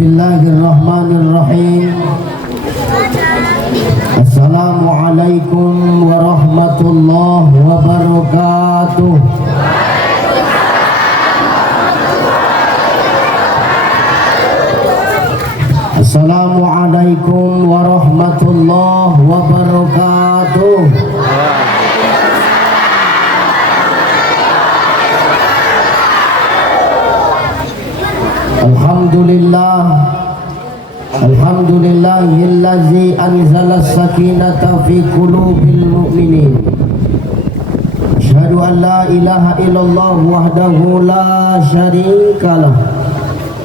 Bismillahirrahmanirrahim. Assalamualaikum warahmatullahi wabarakatuh. Assalamualaikum warahmatullahi wabarakatuh. Alhamdulillah, alhamdulillahillazi anzala as-sakinata fi qulubil mu'minin. Asyhadu an la ilaha illallah wahdahu la syarikalah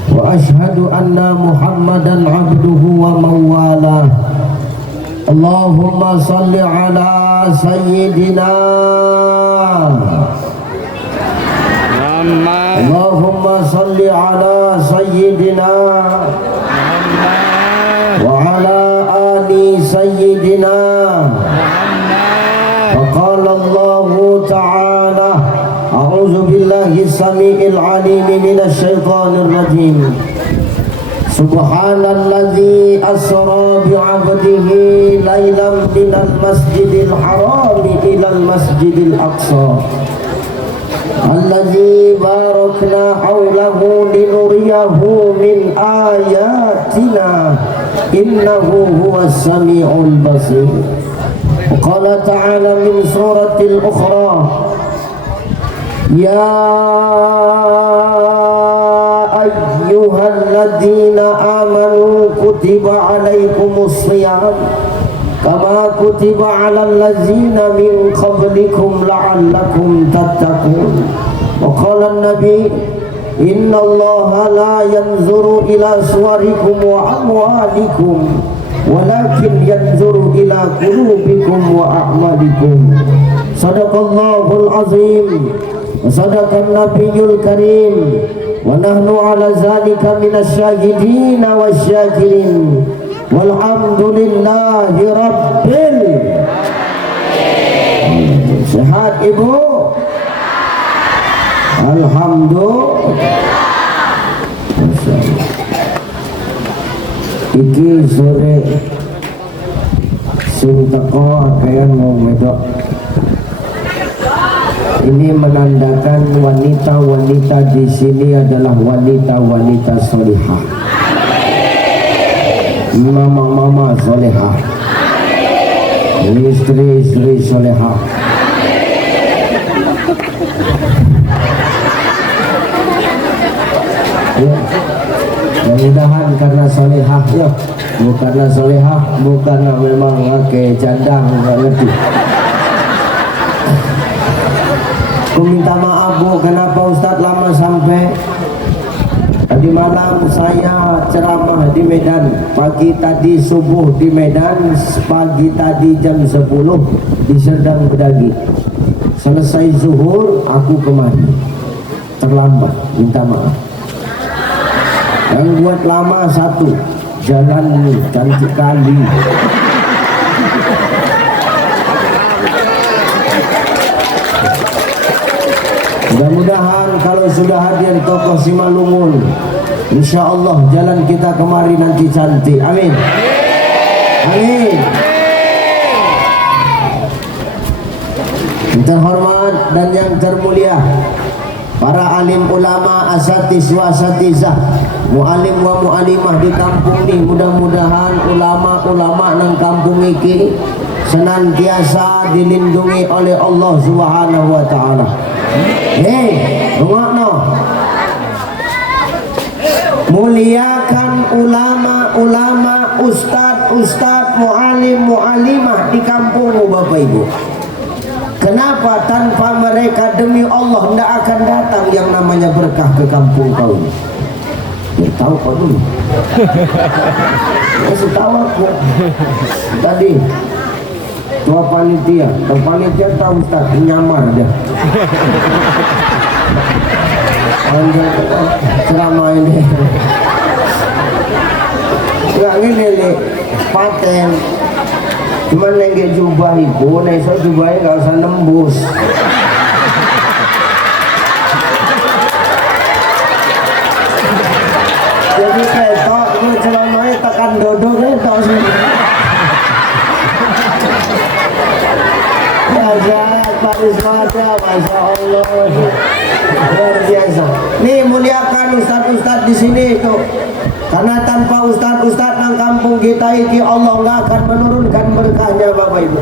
wa asyhadu anna Muhammadan abduhu wa mawalah. Allahumma salli ala sayyidina Allahumma salli ala sayyidina wa ala ali sayyidina. Faqala Allahu ta'ala a'udzu billahi samii'il 'aliim minasy syaithaanir rajiim. Subhanalladzi asra bi'abdihi lailan minal masjidil haram ilal masjidil aqsa alladzi barakna haulahu linuriyahu min ayatina innahu huwas sami'ul basir. Qala ta'ala min suratil ukhra ya ayyuhalladzina amanu kutiba alaikumus shiyam kama kutiba alal ladzina min qablikum la'allakum tattaqun. Wa qala an-nabi innallaha la yanzuru ila suwarikum wa amwalikum walakin yanzuru ila qulubikum wa a'malikum. Sadaqallahul azim wa sadaqan nabiyyul karim wa nahnu ala zalika minasy syahidin wasyakirin. Walhamdulillahi rabbil alamin. Sehat ibu? Alhamdulillah. Iki sore sing teko kayak mau medok. Ini menandakan wanita-wanita di sini adalah wanita-wanita solihah. Mama-mama solehah, istri-istri solehah. Ya, mudah-mudahan karena solehah ya, bukanlah solehah, bukanlah memang pakai cadang, nggak ngerti. Aku minta maaf bu, kenapa Ustadz lama sampai? Tadi malam saya ceramah di Medan, pagi tadi subuh di Medan, pagi tadi jam 10 di Serdang Bedagi. Selesai zuhur aku kemari, terlambat, minta maaf. Yang buat lama satu, jalan ini cantik kali. Mudah-mudahan kalau sudah hadir tokoh Simalungun, insya Allah jalan kita kemari nanti cantik. Amin. Amin. Yang terhormat dan yang termulia, para alim ulama, asatiz wa asatizah, mu'alim wa mu'alimah di kampung ini, mudah-mudahan ulama-ulama nang kampung iki senantiasa dilindungi oleh Allah Subhanahu wa taala. Rungokno, muliakan ulama-ulama, ustad-ustad, mu'alim-mu'alimah di kampungmu Bapak Ibu. Kenapa tanpa mereka demi Allah tidak akan datang yang namanya berkah ke kampung kau ini? Ya tahu kau dulu. Kasih tahu aku tadi. Tua panitia tahu Ustaz, nyamar dia. Ceramah ini nggak gini nih, paten cuman nengge jubah ibu, nih so jubahnya nggak usah nembus. Jadi ketok dodok itu sih. Pak Ismada, Masya Allah, luar biasa. Nih muliakan ustad-ustad di sini itu, karena tanpa ustad-ustad nang kampung kita ini Allah nggak akan menurunkan berkahnya Bapak Ibu.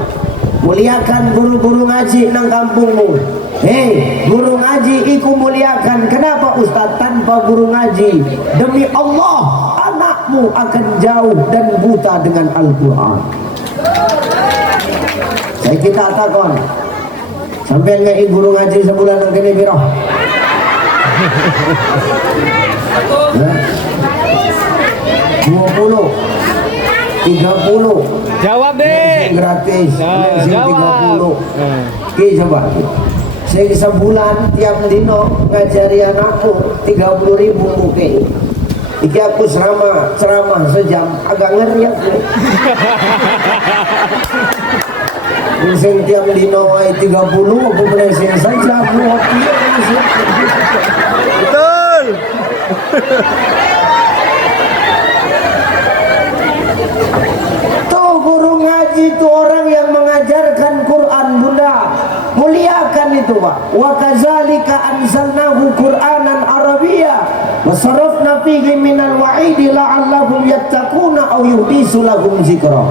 Muliakan guru-guru ngaji nang kampungmu. Hei, guru ngaji iku muliakan. Kenapa ustad? Tanpa guru ngaji, demi Allah anakmu akan jauh dan buta dengan Al-Quran. Saya kita takon sampai nggak guru ngaji sebulan nang kene piro? Ya? 20 30 jawab deh gratis jawab 30 oke coba saya sebulan tiap dino ngajari anakku 30.000 mungkin iki aku ceramah sejam agak ngeri aku sing tiap dino wae 30 aku meleset saja aku betul. Tuh guru ngaji itu orang yang mengajarkan Quran Bunda, muliakan itu Pak. Wa kadzalika anzalnahu Qur'anan Arabiyya wa sarafna fihi minal wa'idi la'allahum yattaquna aw yuhdisu lahum dzikra.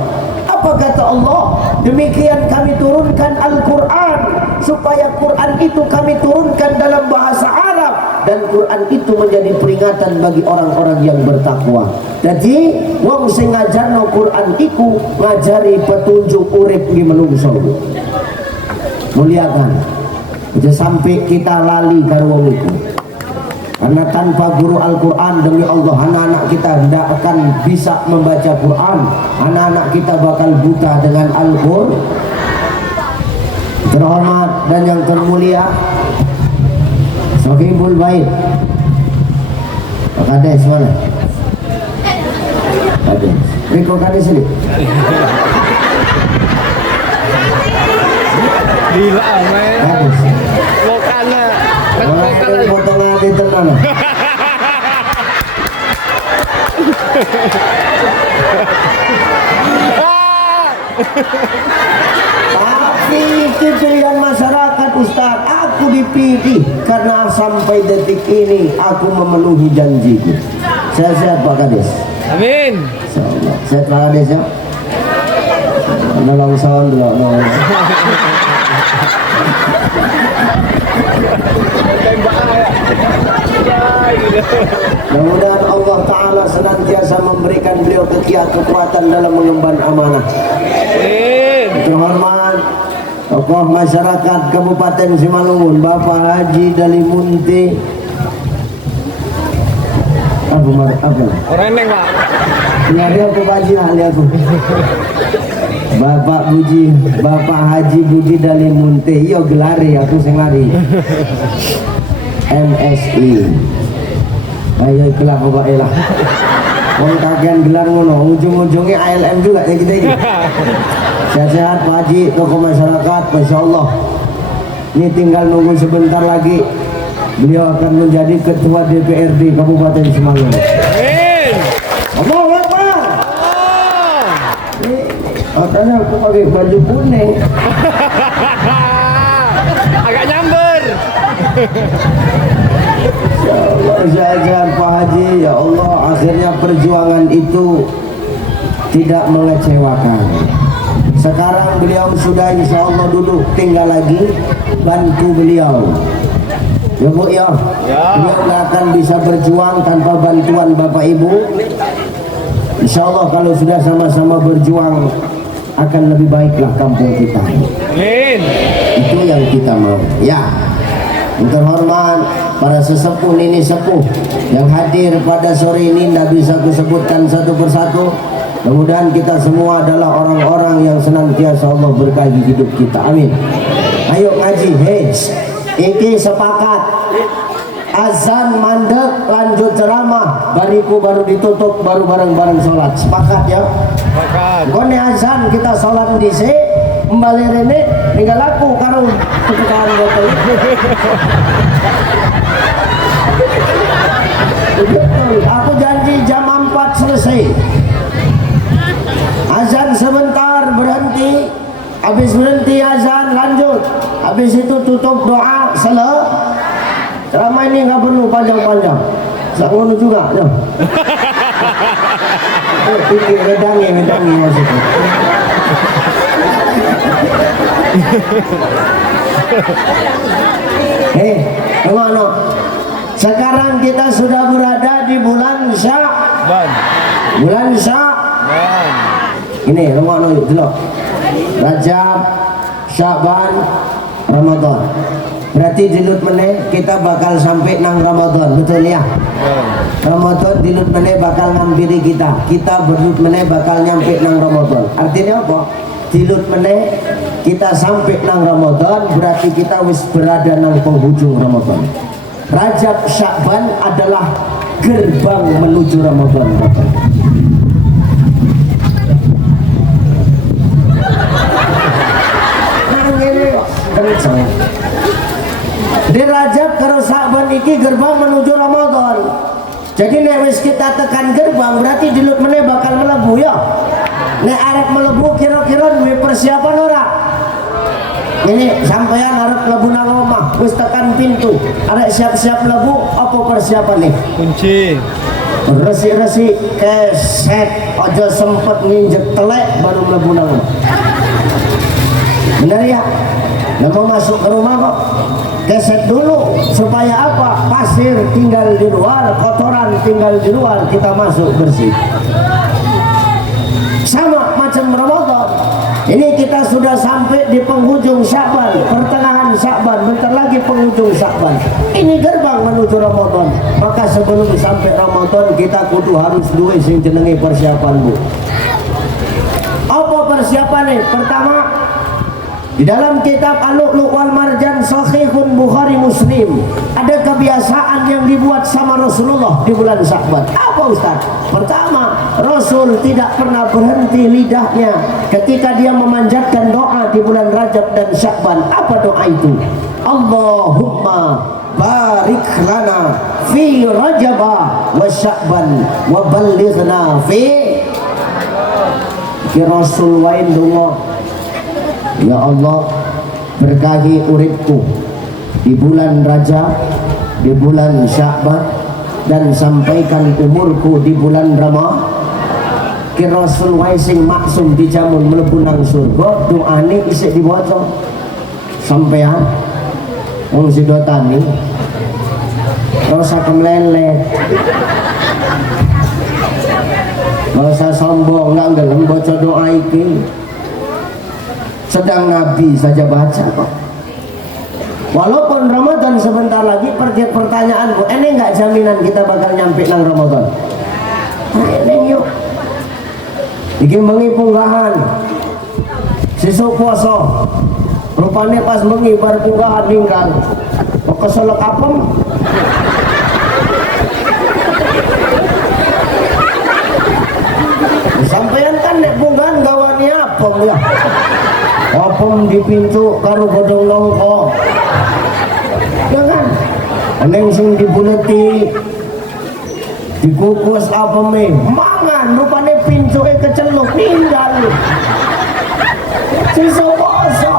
Apa kata Allah? Demikian kami turunkan Al-Quran, supaya Quran itu kami turunkan dalam bahasa Arab, dan Quran itu menjadi peringatan bagi orang-orang yang bertakwa. Jadi wong sing ngajarno Quran iku ngajari petunjuk urip di menungso. Muliakan. Aja sampai kita lali karo wong iku. Karena tanpa guru Al-Quran demi Allah anak-anak kita tidak akan bisa membaca Quran. Anak-anak kita bakal buta dengan Al-Quran. Terhormat dan yang termulia Sohibul Bait Pak Kades mana? Kades Riko Kades ini Gila men. Kades Lokalnya. Orang potong di tenan. Tapi itu pilihan masyarakat Ustaz. Aku dipilih karena sampai detik ini aku memenuhi janjiku. Sehat-sehat Pak Kades. Amin. Insyaallah. Sehat Pak Kades ya. Nolong sound dulu. Mudah-mudahan Allah Ta'ala senantiasa memberikan beliau kekuatan dalam mengemban amanah. Terhormat tokoh masyarakat Kabupaten Simalungun Bapak Haji Dalimunte apa? Reneng Pak. Ya dia aku Haji ahli aku. Bapak Haji Budi Dalimunte. Yo gelari aku sing lari. MSI. Ayo gelar Bapak elah. Wong kagian gelar ngono, ujung-ujungnya ALM juga ya kita ini. Sehat-sehat Pak Haji, tokoh masyarakat, Masya Allah. Ini tinggal nunggu sebentar lagi. Beliau akan menjadi ketua DPRD Kabupaten Simalungun. Amin. Allahu Akbar. Makanya aku pakai baju kuning. Agak nyamber. Ya Allah, sehat-sehat Pak Haji. Ya Allah, akhirnya perjuangan itu tidak mengecewakan. Sekarang beliau sudah insya Allah duduk, tinggal lagi bantu beliau. Ya Bu ya, beliau nggak akan bisa berjuang tanpa bantuan Bapak Ibu. Insya Allah kalau sudah sama-sama berjuang akan lebih baiklah kampung kita. Amin. Itu yang kita mau. Ya, terhormat para sesepuh ini sepuh yang hadir pada sore ini, tidak bisa kusebutkan satu persatu. Mudah-mudahan kita semua adalah orang-orang yang senantiasa Allah berkahi hidup kita. Amin. Ayo ngaji, hei. Iki sepakat. Azan mandek lanjut ceramah, bariku baru ditutup, baru bareng-bareng sholat. Sepakat ya? Sepakat. Kone azan kita sholat di sini, kembali rene tinggal aku karung kebukaan botol. Betul, aku janji jam 4 selesai. panjang-panjang. Sakmono juga, ya. Pikir wedangi maksudnya. Kemana? Sekarang kita sudah berada di bulan Sya'ban. Bulan Sya'ban. Ini kemana dulu? Rajab, Sya'ban, Ramadan. Berarti dilut meneh kita bakal sampai nang Ramadan, betul ya? Ramadan dilut meneh bakal ngampiri kita. Kita berlut meneh bakal nyampe nang Ramadan. Artinya apa? Dilut meneh kita sampai nang Ramadan, berarti kita wis berada nang penghujung Ramadan. Rajab Sya'ban adalah gerbang menuju Ramadan. Di Rajab karo Sya'ban iki gerbang menuju Ramadan. Jadi nek wis kita tekan gerbang berarti dilut meneh bakal mlebu ya. Nek arep mlebu kira-kira duwe persiapan ora? Ini sampeyan arep mlebu nang omah, wis tekan pintu, arek siap-siap mlebu, apa persiapan nih? Kunci. Resi-resi keset, aja sempet nginjek telek baru mlebu nang omah. Benar ya? Nah, mau masuk ke rumah kok keset dulu supaya apa? Pasir tinggal di luar, kotoran tinggal di luar, kita masuk bersih. Sama macam Ramadan. Ini kita sudah sampai di penghujung Sya'ban, pertengahan Sya'ban, bentar lagi penghujung Sya'ban. Ini gerbang menuju Ramadan. Maka sebelum sampai Ramadan kita kudu harus duwe sing jenenge persiapan, Bu. Apa persiapannya? Pertama, di dalam kitab Al-Lu'lu' wal Marjan Sahihun Bukhari Muslim ada kebiasaan yang dibuat sama Rasulullah di bulan Sya'ban. Apa Ustaz? Pertama, Rasul tidak pernah berhenti lidahnya ketika dia memanjatkan doa di bulan Rajab dan Sya'ban. Apa doa itu? Allahumma barik lana fi Rajab wa Sya'ban wa ballighna fi Rasul wain donga. Ya Allah, berkahi uripku di bulan Rajab, di bulan Sya'ban, dan sampaikan umurku di bulan Ramadan. Ki Rasul wae sing maksum dijamun mlebu nang surga, doane isih diwaca. Sampean wong sidotani ora usah kemlelet. Ora usah sombong, enggak gelem baca doa iki. Sedang Nabi saja baca kok. Walaupun Ramadan sebentar lagi, pertanyaan Bu, ini enggak jaminan kita bakal nyampe nang Ramadan. Ini yuk. Iki bengi punggahan. Sesuk puasa. Rupane pas bengi bar punggahan ninggal. Kok keselek apem? Sampeyan kan nek punggahan gawani apem ya. Apem di pintu karo godong nongko. Jangan. Neng sing dibuleti dikukus apeme. Mangan rupane pintuke keceluk ninggal. Sisa poso.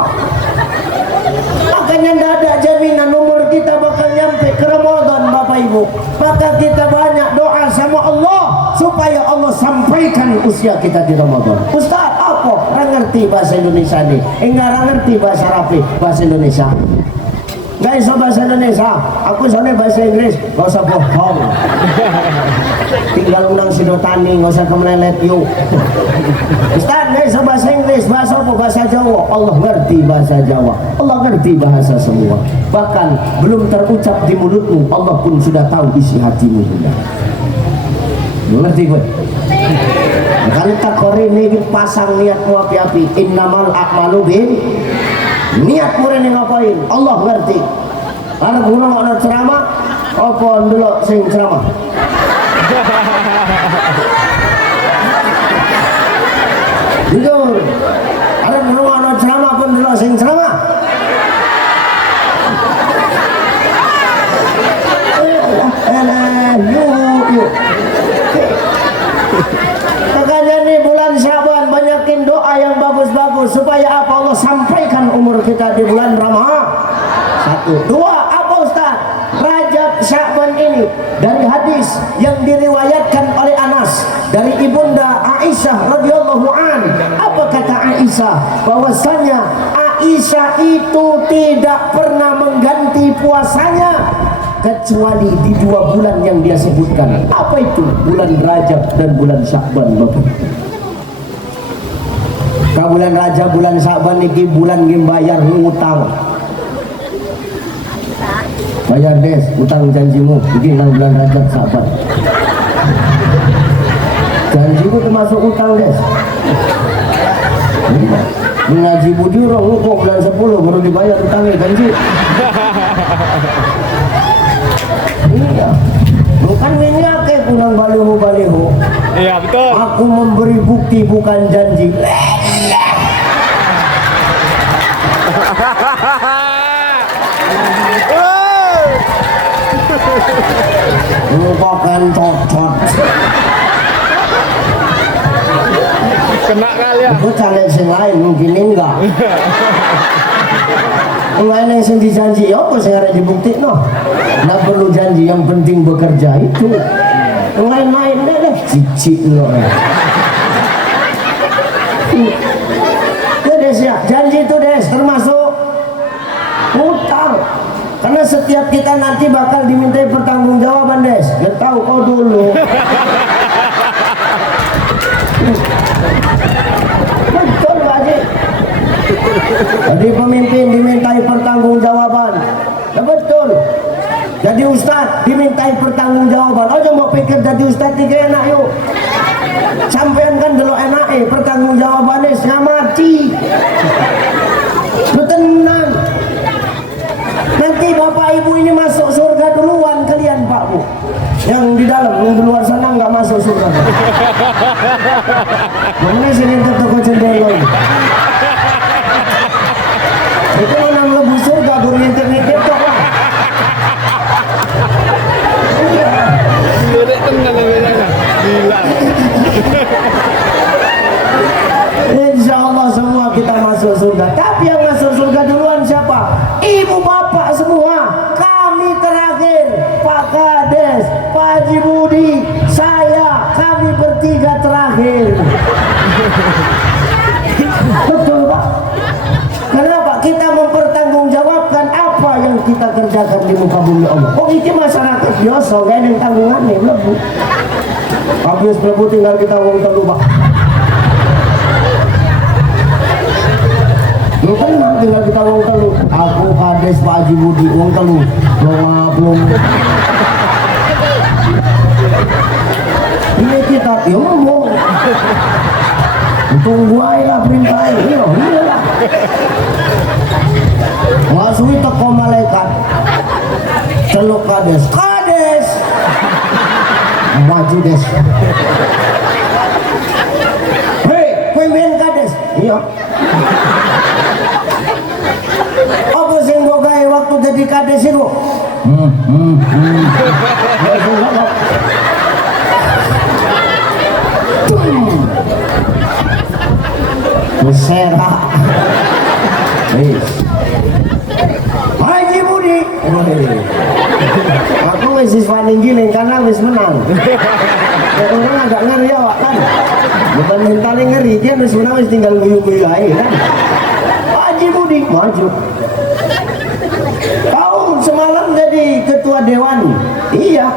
Makanya ndak ada jaminan umur kita bakal nyampe ke Ramadan, Bapak Ibu. Maka kita banyak doa sama Allah supaya Allah sampaikan usia kita di Ramadan. Ustaz, apa? Nggak ngerti bahasa Indonesia nih. Nggak ngerti bahasa Arabi, bahasa Indonesia. Nggak bisa bahasa Indonesia. Aku soalnya bahasa Inggris. Nggak usah bohong. Tinggal undang sidotani, nggak usah kemelelet yuk. Ustaz, nggak bisa bahasa Inggris. Bahasa apa? Bahasa Jawa. Allah ngerti bahasa Jawa. Allah ngerti bahasa semua. Bahkan belum terucap di mulutmu, Allah pun sudah tahu isi hatimu. Ngerti gue? Kalau tak ini pasang niatmu api-api. Innamal a'malu bin niatmu ini ngapain? Allah ngerti. Ada guna ada ceramah, apa dulu sing ceramah? Jujur. Ada guna ada ceramah pun dulu sing ceramah. Yuk. Makanya nih bulan Sya'ban banyakin doa yang bagus-bagus supaya apa? Allah sampaikan umur kita di bulan Ramadan. Satu, dua, apa Ustaz? Rajab, Sya'ban ini dari hadis yang diriwayatkan oleh Anas dari ibunda Aisyah radhiyallahu an. Apa kata Aisyah? Bahwasanya Aisyah itu tidak pernah mengganti puasanya kecuali di 2 bulan yang dia sebutkan. Apa itu? Bulan Rajab dan bulan Sya'ban. Ka bulan Rajab, bulan Sya'ban iki bulan bayar ngutang. Bayar des utang janjimu iki nang bulan Rajab Sya'ban. Janjimu termasuk utang des. Ngaji budi orang kok bulan 10 baru dibayar utangnya janji. Iya, bukan menyake kurang baliho. Iya betul. Aku memberi bukti bukan janji. Merupakan cocok. Kena kali ya. Aku caleg yang lain mungkin enggak. Lain yang sendiri janji, apa saya harus dibukti no? Nggak perlu janji, yang penting bekerja itu. Yang lain-lain deh, cicik lo. Ya des ya, janji itu des termasuk hutang. Karena setiap kita nanti bakal dimintai pertanggungjawaban des. Ya tahu kau dulu. Betul Pak Haji. Jadi pemimpin dimintai pertanggungjawaban. Ya, betul. Jadi ustaz dimintai pertanggungjawaban. Oh jangan mau pikir jadi ustaz tiga enak yuk. Sampean kan dulu enak pertanggungjawabannya setengah mati. Lu tenang. Nanti bapak ibu ini masuk surga duluan kalian Pak Bu. Yang di dalam, yang di luar sana nggak masuk surga. Mana sini tetap cendelo. Itu orang lebih surga baru internet TikTok lah. Lirik tenang ya. Gila. Insya Allah semua kita masuk surga. Tapi yang masuk surga duluan siapa? Ibu bapak semua. Kami terakhir. Pak Kades, Pak Haji Budi, saya, kami bertiga terakhir. Betul Pak. Kenapa? Kita mempertanggungjawabkan apa yang kita kerjakan di muka bumi Allah. Oh ini masyarakat biasa, gak ada yang tanggungannya, lebu. Habis lebu tinggal kita uang telu Pak. Lu kan tinggal kita uang telu. Aku Kades Pak Haji Budi uang telu. Belum. Ini kita, ya ngomong. Tunggu aja lah perintahnya. Iya lah. Masuk teko malaikat. Celuk Kades. Kades. Maju des. Hei, kowe main Kades. Iya. Apa sing mbok gawe waktu jadi Kades itu? Beserak. Haji Budi. Aku wis paling giling karena wis menang. Ya, orang agak ngeri awak kan. Bukan mentalnya ngeri, dia wis menang wis tinggal guyu-guyu aja kan. Haji Budi maju. Kau semalam jadi ketua dewan. Iya.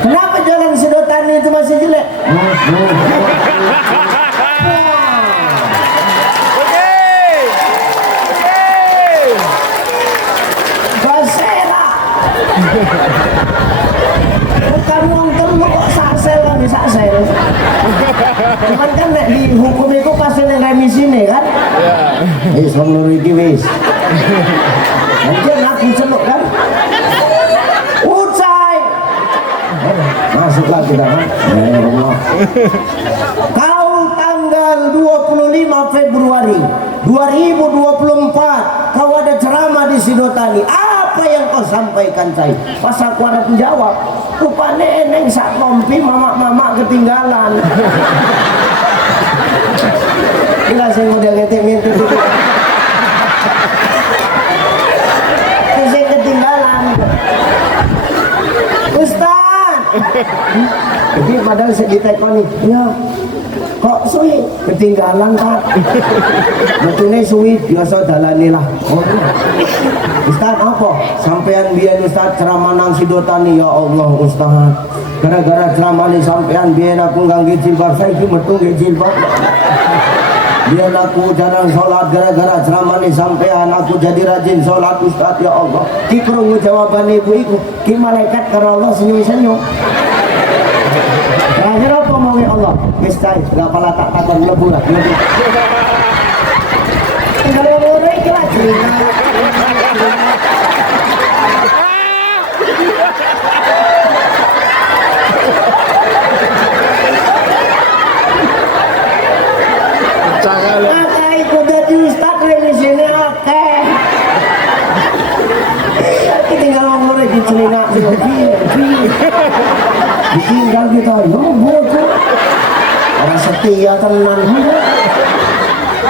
Kenapa jalan Sedotani itu masih jelek? Basera. Bukan uang terlalu kok saksel kan bisa saksel. Cuman kan di hukum itu pasal yang remisi nih kan? Wis menurut iki wis. Nanti aku celuk kan? Ucai. Masuklah kita kan? Kau tanggal 25 Februari 2024 kau ada ceramah di Sidotani. Apa yang kau sampaikan Cai? Pas aku harap menjawab, rupanya eneng sak kompi mamak-mamak ketinggalan. Enggak saya udah ngetik-ngetik itu. Saya ketinggalan. Jadi padahal segitekon nih, ya kok suwi ketinggalan Pak. Betulnya suwi biasa dalanilah. Oh, Ustaz apa? Sampean biyen Ustaz ceramah nang Sidotani, ya Allah Ustaz. Gara-gara ceramah nih sampean biyen aku ngangge jilbab, saiki metu nggih jilbab. Biar aku jarang sholat gara-gara ceramah nih sampean aku jadi rajin sholat Ustaz, ya Allah. Ki krungu jawaban ibu iku, ki malaikat karo Allah senyum-senyum. Terakhir apa mau Allah? Wis cai, enggak pala tak takon lebu lah. Kalau ora iki lagi. Akeh iku dadi ustaz rene sini akeh. Iki tinggal ngomong di celingak ditinggal kita, yo bodoh. Orang setia tenan.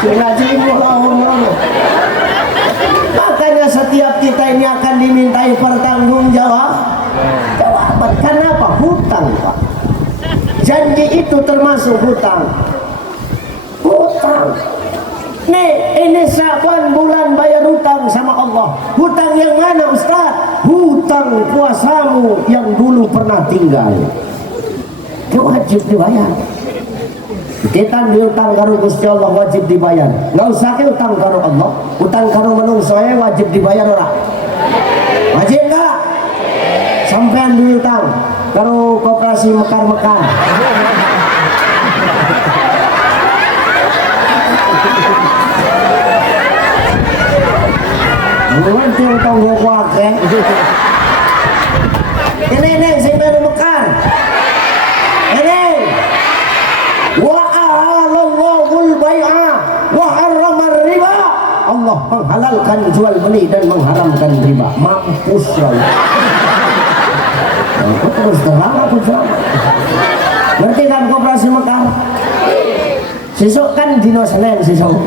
Cilingak ngomong. Makanya setiap kita ini akan dimintai pertanggungjawaban. Kenapa? Hutang, Pak. Janji itu termasuk hutang. Hutang. Nih, ini Syaban bulan bayar hutang sama Allah. Hutang yang mana Ustaz? Hutang puasamu yang dulu pernah tinggal. Itu wajib dibayar. Kita diutang karo Gusti Allah wajib dibayar. Enggak usah ke utang karo Allah. Utang karo manungsa wajib dibayar ora? Wajib enggak? Sampean diutang karo koperasi mekar-mekar. Ngerti utang gue kuake. Ini sing baru mekar. Ini wa ahalallahul bai'a wa harramar riba. Allah menghalalkan jual beli dan mengharamkan riba. Mampus lah. Aku terus terang aku jawab. Ngerti kan koperasi mekar? Sesuk kan dino Senin sesuk.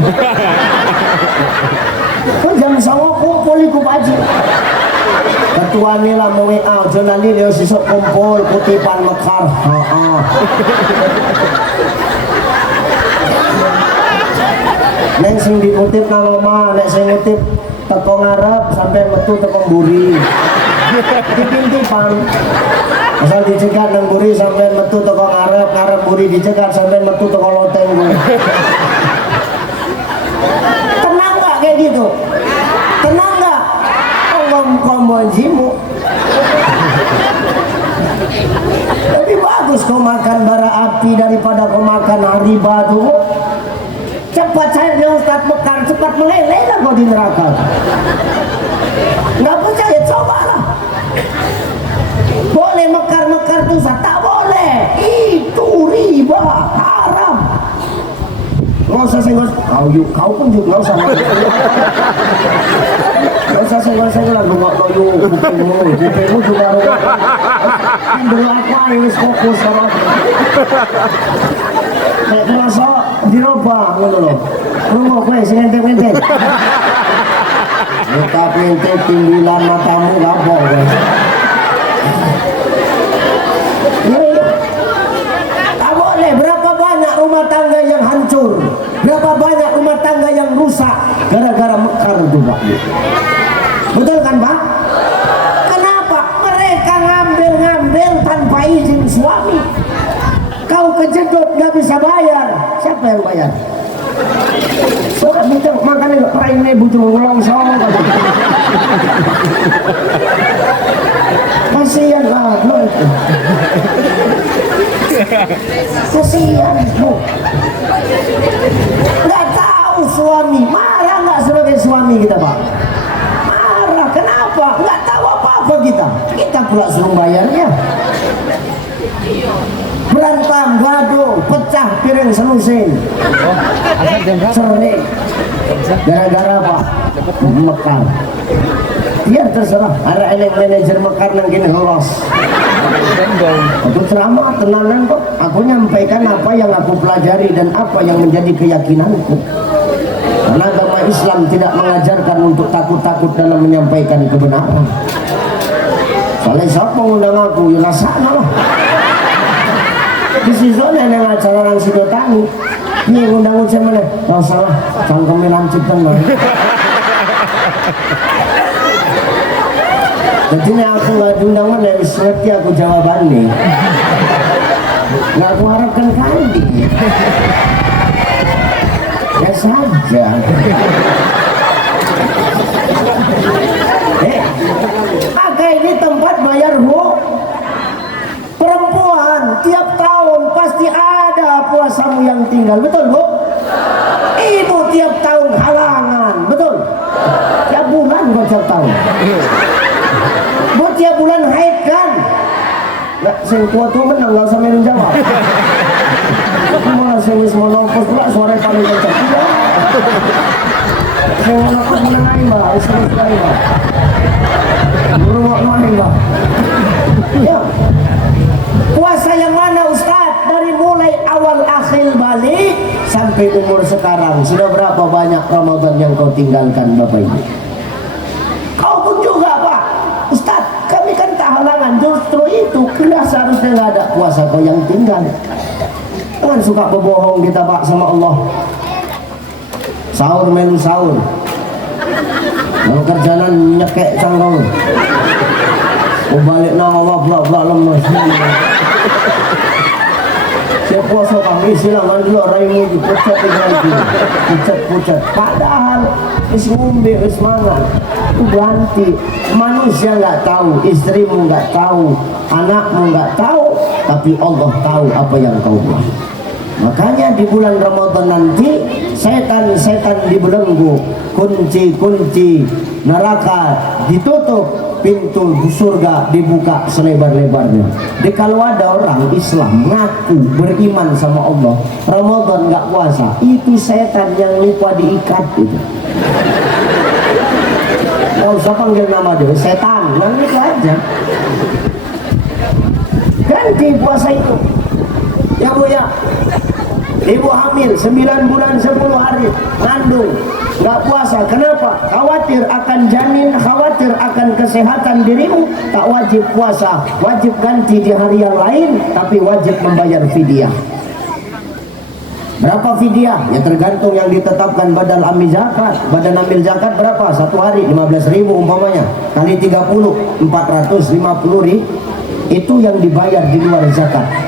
Kau jam 9 kumpul iku Pak Haji. Ketua nila mau WA jurnali dia sesuk kumpul kutipan mekar. Neng sing dikutip nang omah, nek sing ngutip teko ngarep sampai metu teko mburi. Dipintipan. Asal dicegat nang mburi sampai metu teko ngarep, ngarep mburi dicegat sampai metu teko loteng. Tenang gak kayak gitu? Tenang gak? Ngomong-ngomong lebih bagus kau makan bara api daripada kau makan riba tuh. Cepat cairnya Ustaz Mekar, cepat meleleh lah kau di neraka. Nggak percaya, cobalah. Boleh mekar-mekar tuh, tak boleh. Itu riba, haram. Nggak usah senggol, kau pun juga nggak usah. Nggak usah senggol-senggol lah, nggak loyo, kupingmu juga. Dulu aku harus fokus sama. Nek masuk dirubah, ngono lho. Ngono kowe sing enten-enten. Muka pente pinggilan matamu apa kowe? Tak boleh. Berapa banyak rumah tangga yang hancur, berapa banyak rumah tangga yang rusak gara-gara mekar itu Pak. Betul kan Pak? Kenapa? Mereka ngambil tanpa izin suami. Kau kejedot nggak bisa bayar, siapa yang bayar? Soalnya itu makanya nggak pernah ini butuh ngelongsong. Kasihan lah, kasihan bu. Nggak tahu suami, marah nggak sebagai suami kita Pak? Marah, kenapa? Nggak tahu apa-apa kita. Kita pula suruh bayarnya. Berantem, gaduh, pecah piring selusin. Cerai. Gara-gara apa? Mekar. Dia terserah. Ada eleng manajer mekar yang gini lolos. Aku ceramah tenanan kok. Aku nyampaikan apa yang aku pelajari dan apa yang menjadi keyakinanku. Karena agama Islam tidak mengajarkan untuk takut-takut dalam menyampaikan kebenaran. Soalnya siapa ngundang aku, ya sana lah. Di situ ada acara orang Sidotani. Ini ngundang ucap mana? Oh salah, cangkemnya lancip kan bang. Jadi ini aku nggak diundang mana, ngerti aku jawabannya. Nggak aku harapkan kali. Ya saja. Maka ini tempat bayar perempuan tiap tahun pasti ada puasamu yang tinggal, betul Bu? Ibu tiap tahun halangan, betul? Tiap bulan kok tiap tahun. Bu tiap bulan haid kan? Nggak, sing tua-tua menang, nggak usah minum jawab. Malah sing semua nopos pula suara paling kencang. Sing nopos menang mbak, istri mbak. Buruk main mbak. Ya. Puasa yang mana Ustaz? Dari mulai awal akhir balik sampai umur sekarang. Sudah berapa banyak Ramadan yang kau tinggalkan Bapak Ibu? Kau pun juga Pak. Ustaz, kami kan tak halangan. Justru itu sudah seharusnya nggak ada puasa kau yang tinggal. Jangan suka berbohong kita Pak sama Allah. Sahur melu sahur. Kalau kerjaan nyekek cangkong. Oh balik nama blak lemes. Saya puasa kami silangan juga raimu dipucat lagi. Pucat. Padahal is ngombe is mangan. Ganti. Manusia nggak tahu, istrimu nggak tahu, anakmu nggak tahu, tapi Allah tahu apa yang kau buat. Makanya di bulan Ramadan nanti setan dibelenggu, kunci neraka ditutup, pintu surga dibuka selebar-lebarnya. Jadi kalau ada orang Islam ngaku beriman sama Allah, Ramadan nggak puasa, itu setan yang lupa diikat itu. Nggak usah panggil nama dia, setan, yang itu aja. Ganti puasa itu. Ya Bu ya. Ibu hamil 9 bulan 10 hari ngandung nggak puasa, kenapa? Khawatir akan janin, khawatir akan kesehatan dirimu, tak wajib puasa, wajib ganti di hari yang lain, tapi wajib membayar fidyah. Berapa fidyah? Ya tergantung yang ditetapkan Badan Amil Zakat. Badan Amil Zakat berapa? Satu hari 15.000 umpamanya, kali 30 450.000, itu yang dibayar di luar zakat.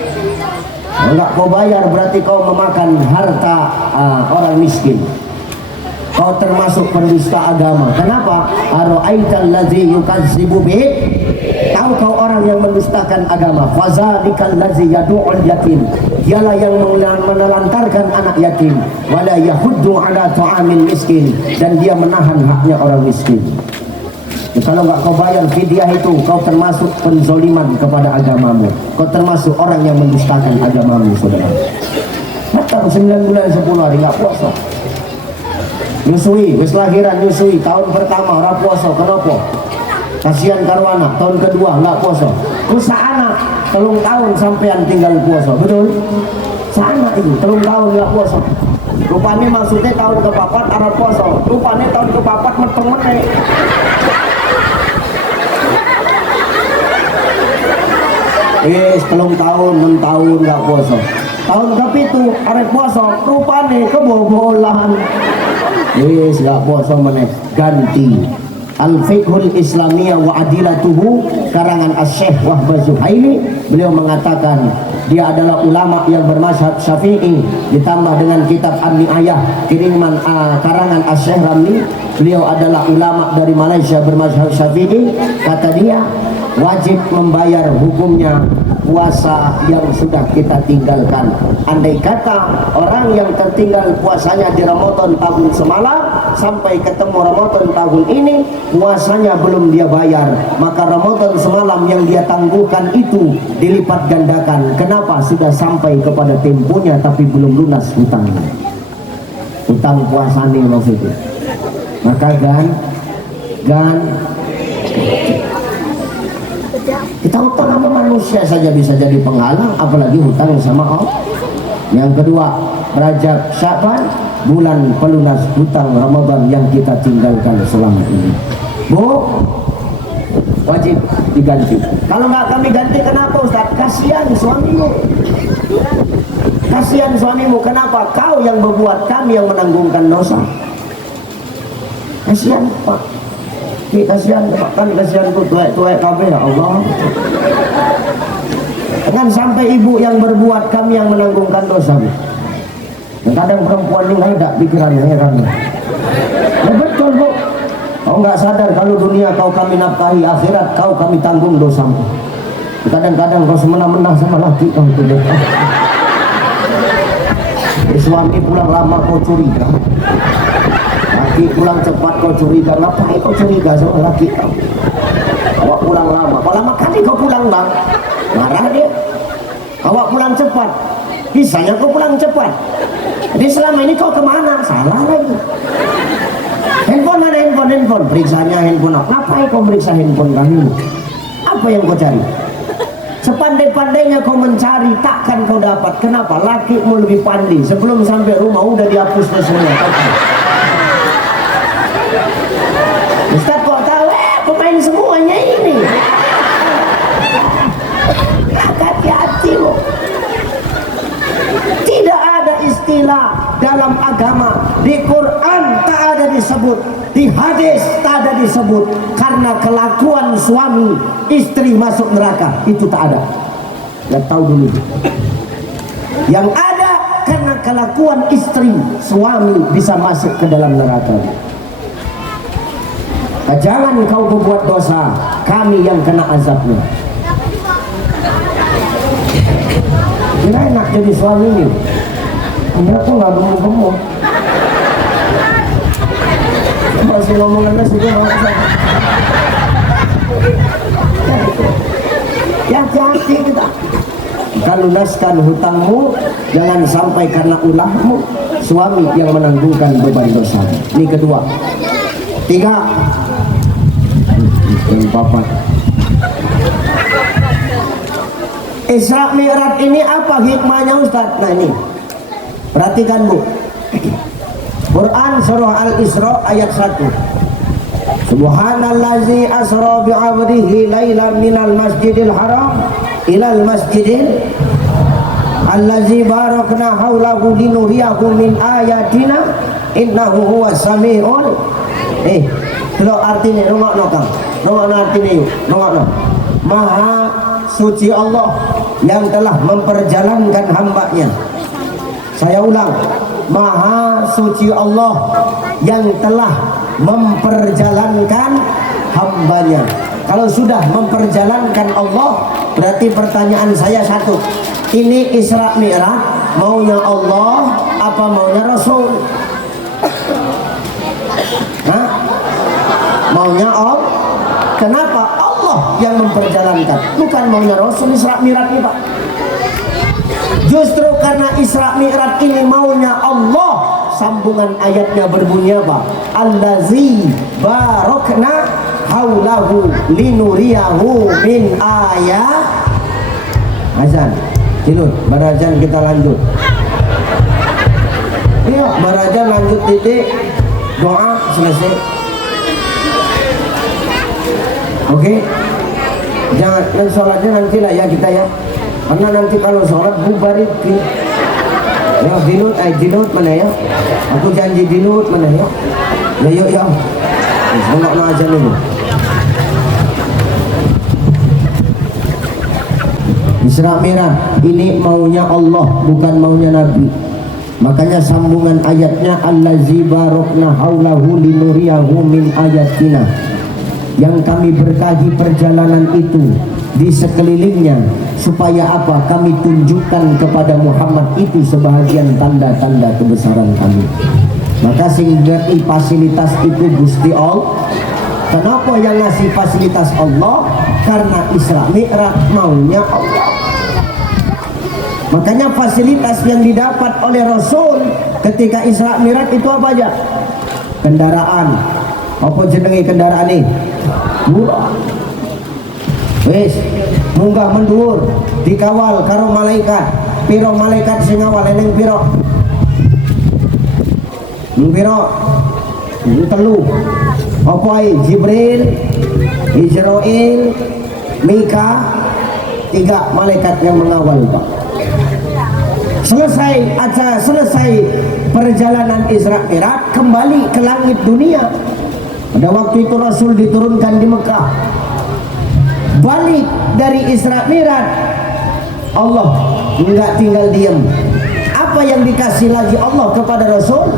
Enggak kau bayar berarti kau memakan harta orang miskin. Kau termasuk pendusta agama. Kenapa? Ara'aital ladzi yukadzibu bih? Tahu kau orang yang mendustakan agama? Fadzalikal ladzi yad'ul yatim. Dialah yang menelantarkan anak yatim. Wala yahuddu ala ta'amil miskin, dan dia menahan haknya orang miskin. Kalau nggak kau bayar fidyah itu, kau termasuk penzoliman kepada agamamu. Kau termasuk orang yang mendustakan agamamu, saudara. Datang 9 bulan 10 hari nggak puasa. Nyusui, wis lahiran nyusui, tahun pertama nggak puasa. Kenapa? Kasihan karwana, tahun kedua nggak puasa. Terus anak, 3 tahun sampean tinggal puasa, betul? Sana itu, 3 tahun nggak puasa. Rupanya maksudnya tahun kepapat arah puasa. Rupanya tahun kepapat meteng-meteng. Yes, 3 tahun, 6 tahun nggak puasa. Tahun ke-7 arek puasa, rupane kebobolan. Yes, nggak puasa meneh, ganti. Al-Fiqhul Islamiyah wa Adilatuhu, karangan Asy-Syaikh Wahbah Zuhaili. Beliau mengatakan dia adalah ulama yang bermazhab Syafi'i, ditambah dengan kitab An-Ni'ayah kiriman karangan Asy-Syaikh Ramli. Beliau adalah ulama dari Malaysia bermazhab Syafi'i. Kata dia, wajib membayar hukumnya puasa yang sudah kita tinggalkan. Andai kata orang yang tertinggal puasanya di Ramadan tahun semalam sampai ketemu Ramadan tahun ini puasanya belum dia bayar, maka Ramadan semalam yang dia tangguhkan itu dilipat gandakan. Kenapa? Sudah sampai kepada temponya tapi belum lunas hutangnya. Hutang puasanya maksudnya. Maka kita hutang sama manusia saja bisa jadi penghalang, apalagi hutang sama Allah. Yang kedua, Rajab Sya'ban, bulan pelunas hutang Ramadan yang kita tinggalkan selama ini. Bu, wajib diganti. Kalau nggak kami ganti, kenapa Ustaz? Kasihan suamimu. Kasihan suamimu, kenapa? Kau yang berbuat, kami yang menanggungkan dosa. Kasihan Pak. Kasihan Pak, kan kasihanku tuai kabeh ya Allah. Kan sampai ibu yang berbuat, kami yang menanggungkan dosa. Kadang perempuan ini nggak ada pikirannya, heran. Ya betul Bu. Kau nggak sadar kalau dunia kau kami nafkahi, akhirat kau kami tanggung dosamu. Kadang-kadang kau semena-mena sama laki kau itu. Suami pulang lama kau curiga, laki pulang cepat kau curiga. Ngapain kau curiga sama laki kau? Awak pulang lama, kau lama kali kau pulang bang, marah dia. Awak pulang cepat, bisanya kau pulang cepat. Jadi selama ini kau kemana? Salah lagi. Handphone mana handphone? Periksanya handphone apa? Ngapain kau meriksa handphone kami? Apa yang kau cari? Sepandai-pandainya kau mencari, takkan kau dapat. Kenapa? Lakimu lebih pandai. Sebelum sampai rumah udah dihapusnya semua. Ustaz kok tahu? Pemain semuanya ini. Hati-hati loh. Tidak ada istilah dalam agama, di Quran tak ada disebut, di hadis tak ada disebut karena kelakuan suami istri masuk neraka, itu tak ada. Ya tahu dulu. Yang ada karena kelakuan istri suami bisa masuk ke dalam neraka. Jangan kau berbuat dosa, kami yang kena azabnya. Kira enak jadi suami ini. Ini aku nggak gemuk-gemuk. Masih ngomongan nasi juga mau saya. Ya hati-hati kita. Kalau lunaskan hutangmu, jangan sampai karena ulahmu suami yang menanggungkan beban dosa. Ini kedua. Tiga. Papat. Isra Mi'raj ini apa hikmahnya Ustaz? Nah ini, perhatikan Bu. Quran surah Al-Isra ayat 1. Subhanallazi asra bi'abdihi lailan minal masjidil haram ilal masjidil allazi barakna haulahu linuriyahu min ayatina innahu huwas sami'ul. Kalau artinya rungokno Kang. Rungokno artinya yuk. Rungokno. Maha suci Allah yang telah memperjalankan hambanya. Saya ulang, Maha suci Allah yang telah memperjalankan hambanya. Kalau sudah memperjalankan Allah, berarti pertanyaan saya satu, ini Isra Mi'raj maunya Allah apa maunya Rasul? Hah? Maunya Allah. Kenapa? Allah yang memperjalankan, bukan maunya Rasul Isra Mi'raj ini Pak. Justru karena Isra Mi'raj ini maunya Allah, sambungan ayatnya berbunyi apa? Allazi barakna haulahu linuriyahu min ayat. Azan, Jinut, barajan kita lanjut. Iya, barajan lanjut titik, doa selesai. Oke, jangan sholatnya nanti lah ya kita ya, karena nanti kalau sholat bubarit ya dinut mana ya, aku janji dinut mana ya, yuk enggak mau aja dulu. Isra Mi'raj ini maunya Allah, bukan maunya Nabi. Makanya sambungan ayatnya allazi barakna haulahu linuriyahu min ayatina, yang kami berkahi perjalanan itu di sekelilingnya supaya apa? Kami tunjukkan kepada Muhammad itu sebahagian tanda-tanda kebesaran kami. Maka sehingga fasilitas itu Gusti Allah. Kenapa yang ngasih fasilitas Allah? Karena Isra Mi'raj maunya Allah. Makanya fasilitas yang didapat oleh Rasul ketika Isra Mi'raj itu apa aja? Kendaraan. Apa jenenge kendaraan ini? Wis munggah mendur dikawal karo malaikat. Piro malaikat sing ngawal eneng piro? Piro? Telu. Apa ae? Jibril, Israel, Mika, 3 malaikat yang mengawal Pak. Selesai perjalanan Isra Mi'raj, kembali ke langit dunia. Pada waktu itu Rasul diturunkan di Mekah. Balik dari Isra Mi'raj, Allah enggak tinggal diam. Apa yang dikasih lagi Allah kepada Rasul?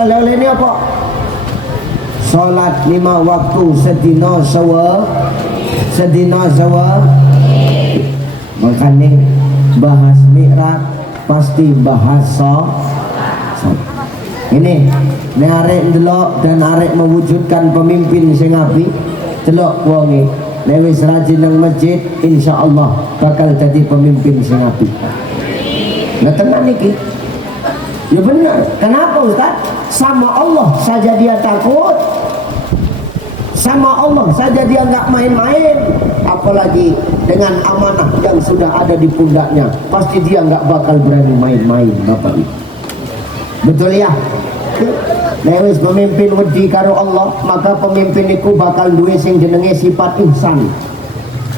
Oleh ini apa? Salat 5 waktu sedina sawa. Makanya bahas Mi'raj pasti bahasa ini arek ndelok dan arek mewujudkan pemimpin sing apik. Delok wonge nek wis rajin nang masjid insyaallah bakal jadi pemimpin sing apik. Nah tenan iki. Ya benar. Kenapa Ustaz? Sama Allah saja dia takut. Sama Allah saja dia nggak main-main, apalagi dengan amanah yang sudah ada di pundaknya, pasti dia nggak bakal berani main-main, Bapak Ibu. Betul ya? Lewis pemimpin wedi karo Allah, maka pemimpin itu bakal duwe sing jenenge sifat ihsan.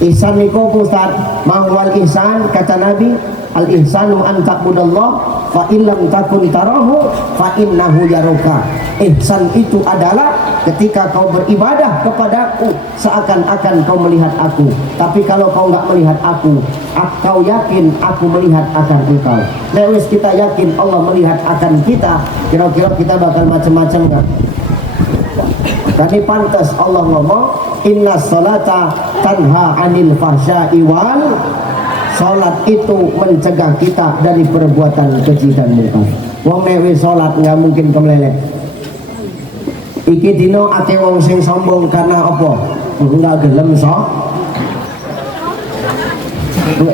Ihsan niku Ustaz, mahwal ihsan kata Nabi, al ihsanu an taqbudallah fa illam takun tarahu fa innahu yaruka. Ihsan itu adalah ketika kau beribadah kepadaku seakan-akan kau melihat aku, tapi kalau kau nggak melihat aku, kau yakin aku melihat akan engkau. Lewis kita yakin Allah melihat akan kita, kira-kira kita bakal macam-macam nggak? Tadi pantas Allah ngomong inna salata tanha anil fahsya'i wal. Salat itu mencegah kita dari perbuatan keji dan munkar. Wong nek salat nggak mungkin kemelelet. Iki dino ate wong sing sombong karena apa? Enggak gelem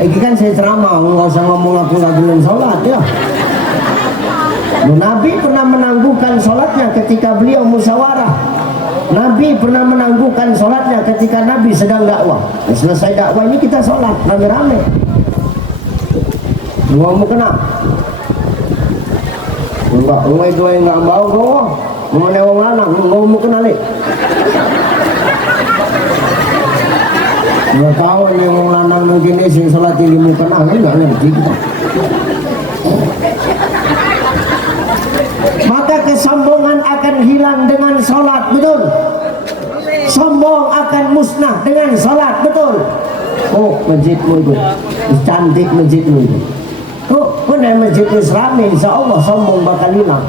iki kan saya ceramah, nggak usah ngomong aku nggak gelem sholat ya. Nabi pernah menangguhkan sholatnya ketika beliau musyawarah. Nabi pernah menangguhkan sholatnya ketika Nabi sedang dakwah. Selesai dakwah ini kita sholat rame-rame. Ngomong kena? Enggak, itu yang nggak mau kok. Mau newang lanang, ngomong kena lek. Nggak tahu newang lanang mungkin sing sholat di muka nang nggak ngerti kita. Maka kesombongan akan hilang dengan sholat, betul? Sombong akan musnah dengan sholat, betul? Oh, masjidmu itu cantik, masjidmu itu. Oh, benar masjid Islam, insya Allah sombong bakal hilang.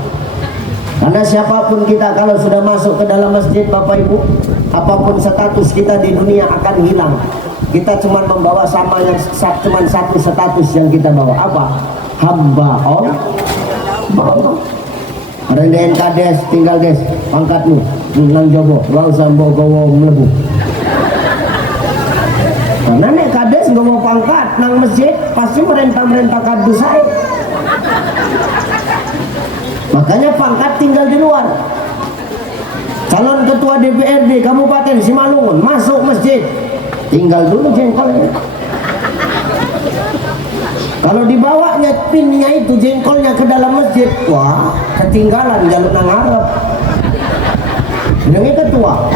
Karena siapapun kita kalau sudah masuk ke dalam masjid, Bapak Ibu, apapun status kita di dunia akan hilang. Kita cuma membawa sama yang cuma satu status yang kita bawa, apa? Hamba Allah. Rendahin kades, tinggal des, pangkatmu, nang jobo, gak usah mbok gowo mlebu. Karena nek kades nggak mau pangkat nang masjid, pasti merentah kardus saya. Makanya pangkat tinggal di luar. Calon ketua DPRD Kabupaten Simalungun masuk masjid, tinggal dulu jengkolnya. Kalau dibawanya pinnya itu jengkolnya ke dalam masjid, wah ketinggalan jalur nang Arab. Ini ketua.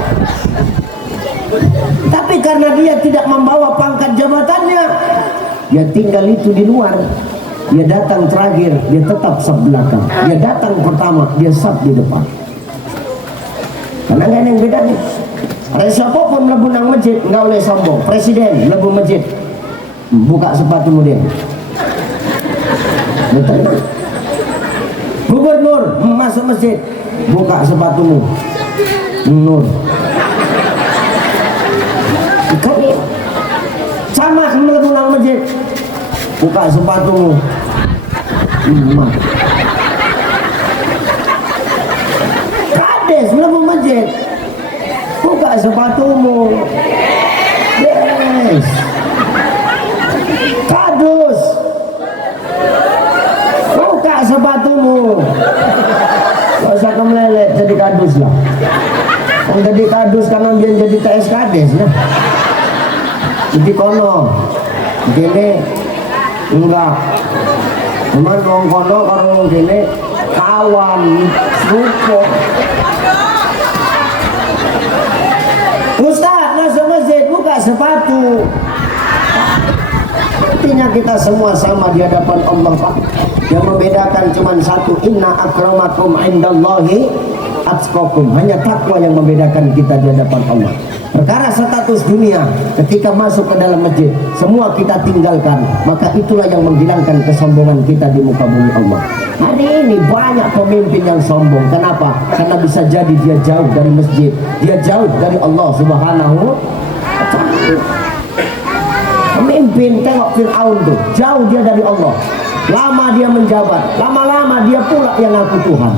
Tapi karena dia tidak membawa pangkat jabatannya, dia tinggal itu di luar. Dia datang terakhir, dia tetap sab belakang. Dia datang pertama, dia sab di depan. Karena nggak ada yang beda nih. Ada siapapun melebu nang masjid, nggak boleh sombong. Presiden melebu masjid, buka sepatu dia. Betul. Gubernur masuk masjid, buka sepatumu. Nur. Sama melebu nang masjid, buka sepatumu. Kades melebu masjid, buka sepatumu. Yes. Kadus, buka sepatumu. Gak usah kemelelet jadi kadus lah. Jadi kadus karena dia jadi TS kades nah. Jadi kono gini enggak, cuman wong kono kalau gini kawan suko. kita semua sama di hadapan Allah, Pak. Yang membedakan cuma satu, inna akramakum indallahi atqakum. Hanya takwa yang membedakan kita di hadapan Allah. Perkara status dunia ketika masuk ke dalam masjid semua kita tinggalkan, maka itulah yang menghilangkan kesombongan kita di muka bumi Allah. Hari ini banyak pemimpin yang sombong. Kenapa? Karena bisa jadi dia jauh dari masjid, dia jauh dari Allah Subhanahu wa ta'ala. Pemimpin, tengok Fir'aun tuh, jauh dia dari Allah. Lama dia menjabat, lama-lama dia pula yang ngaku Tuhan.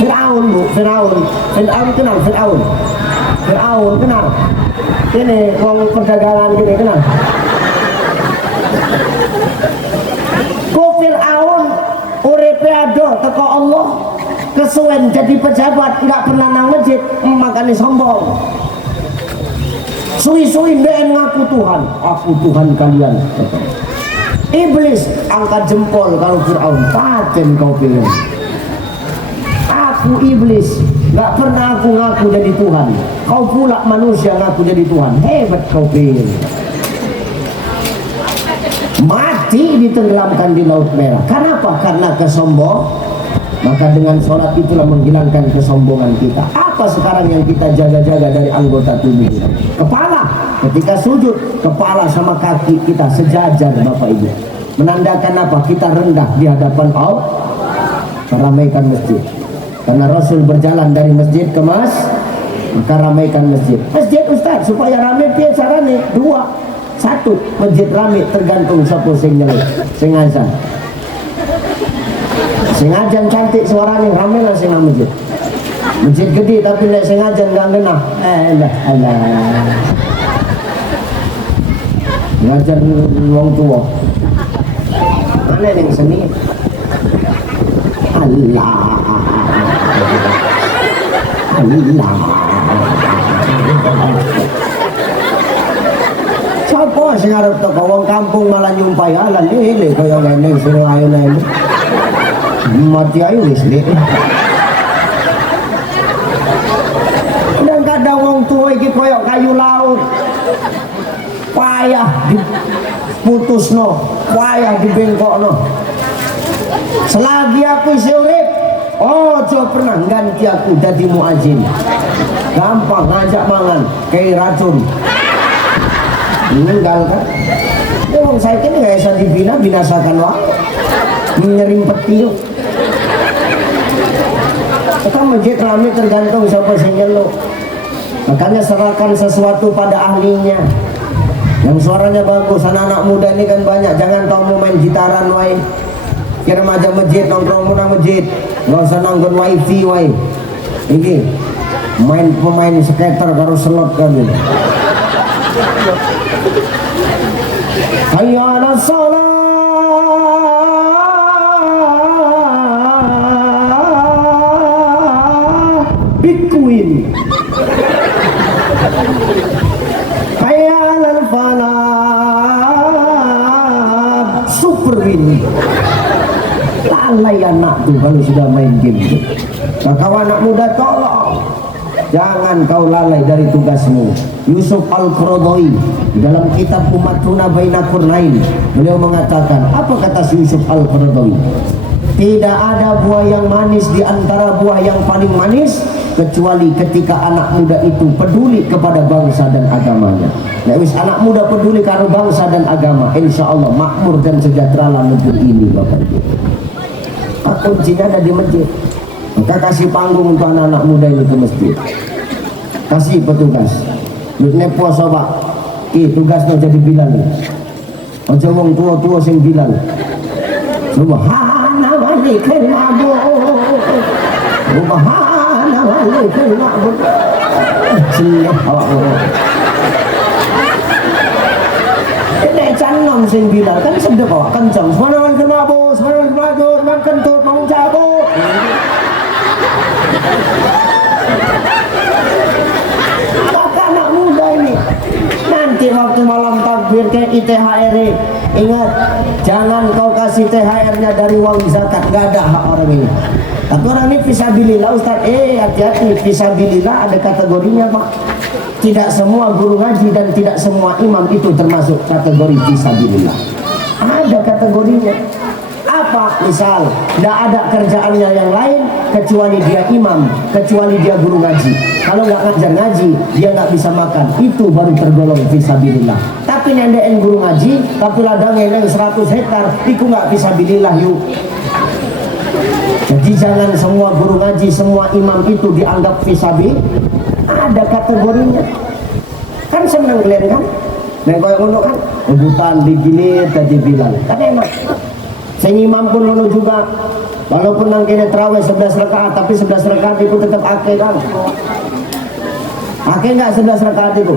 Fir'aun bu, Fir'aun kenal Fir'aun. Fir'aun kenal. Ini wong perdagangan gini kenal. Ku Fir'aun uripe ado teko Allah, kesuwen jadi pejabat nggak pernah nang masjid, makanya sombong. Suwi-suwi ben ngaku Tuhan, aku Tuhan kalian. Iblis angkat jempol kalau Fir'aun, paten kau pilih. Aku iblis, nggak pernah aku ngaku jadi Tuhan. Kau pula manusia ngaku jadi Tuhan, hebat kau pilih. Mati ditenggelamkan di Laut Merah. Kenapa? Karena kesombong. Maka dengan sholat itulah menghilangkan kesombongan kita. Apa sekarang yang kita jaga-jaga dari anggota tubuh kita? Kepala. Ketika sujud, kepala sama kaki kita sejajar, Bapak Ibu. Menandakan apa? Kita rendah di hadapan Allah. Meramaikan masjid. Karena Rasul berjalan dari masjid ke maka ramaikan masjid. Masjid Ustaz, supaya ramai piye carane? Dua. Satu, masjid ramai tergantung siapa sing nyeluk, sing azan. Sing ajan cantik suaranya, ramai lah sing masjid. Masjid gede tapi nek sing ajan gak genah. Alah. Ngajar wong tua. Mana yang seni? Allah. Siapa sing arep teko wong kampung malah nyumpai ala lele kaya ngene suruh ayo nene. Mati ayo wis lek. Kadang-kadang wong tua iki koyo kayu laut. Payah diputusno, payah dibengkokno. Selagi aku isih urip, ojo pernah ganti aku dadi muazin. Gampang ngajak mangan kayak racun. Meninggal kan? Wong saya kini gak bisa dibina, binasakan wae. Menyerimpet tiup. Kita masjid rame tergantung siapa sing nyeluk. Makanya serahkan sesuatu pada ahlinya. Yang suaranya bagus, anak-anak muda ini kan banyak. Jangan kamu main gitaran wae. Kira remaja masjid nongkrong nang masjid. Gak usah nanggon wifi wae. Iki main pemain skater karo slot kan. Hayya 'alas shalah. Bitcoin. Hayya 'alal falah. Super win. Lalai anak tuh kalau sudah main game tuh. Maka anak muda tolong, jangan kau lalai dari tugasmu. Yusuf Al-Qaradawi dalam kitab Ummatuna Baina Qurnain, beliau mengatakan, apa kata Yusuf Al-Qaradawi? Tidak ada buah yang manis di antara buah yang paling manis kecuali ketika anak muda itu peduli kepada bangsa dan agamanya. Nah, wis anak muda peduli karena bangsa dan agama, insya Allah makmur dan sejahtera lah negeri ini, Bapak Ibu. Kuncinya ada di masjid. Maka kasih panggung untuk anak-anak muda ini ke masjid. Kasih petugas. Ini puasa Pak. Tugasnya jadi Bilal. Aja wong tua-tua sing Bilal. Subhana walikal ma'bud. Subhana walikal ma'bud. Siap awak. Ini canom sing Bilal kan sedek awak kencang. Subhana walikal ma'bud. Subhana walikal ma'bud. Man kentut mau cabut. Anak muda ini nanti waktu malam takbir ke ITHR, ingat jangan kau kasih THR-nya dari uang zakat, gak ada hak orang ini. Tapi orang ini fisabilillah Ustaz, hati-hati, fisabilillah ada kategorinya Pak. Tidak semua guru ngaji dan tidak semua imam itu termasuk kategori fisabilillah. Ada kategorinya. Apa? Misal, tidak ada kerjaannya yang lain kecuali dia imam, kecuali dia guru ngaji. Kalau nggak ngajar ngaji, dia nggak bisa makan. Itu baru tergolong fisabilillah. Tapi nendekin guru ngaji, tapi ladangnya yang 100 hektar, itu nggak fisabilillah yuk. Jadi jangan semua guru ngaji, semua imam itu dianggap fisabilillah. Ada kategorinya. Kan seneng kalian kan? Nah kalau ngono kan, rebutan digilir tadi bilang. Kan enak. Sing imam pun ngono juga. Walaupun nang kene terawih 11 rakaat, tapi 11 rakaat itu tetap akeh kan. Akeh enggak 11 rakaat itu?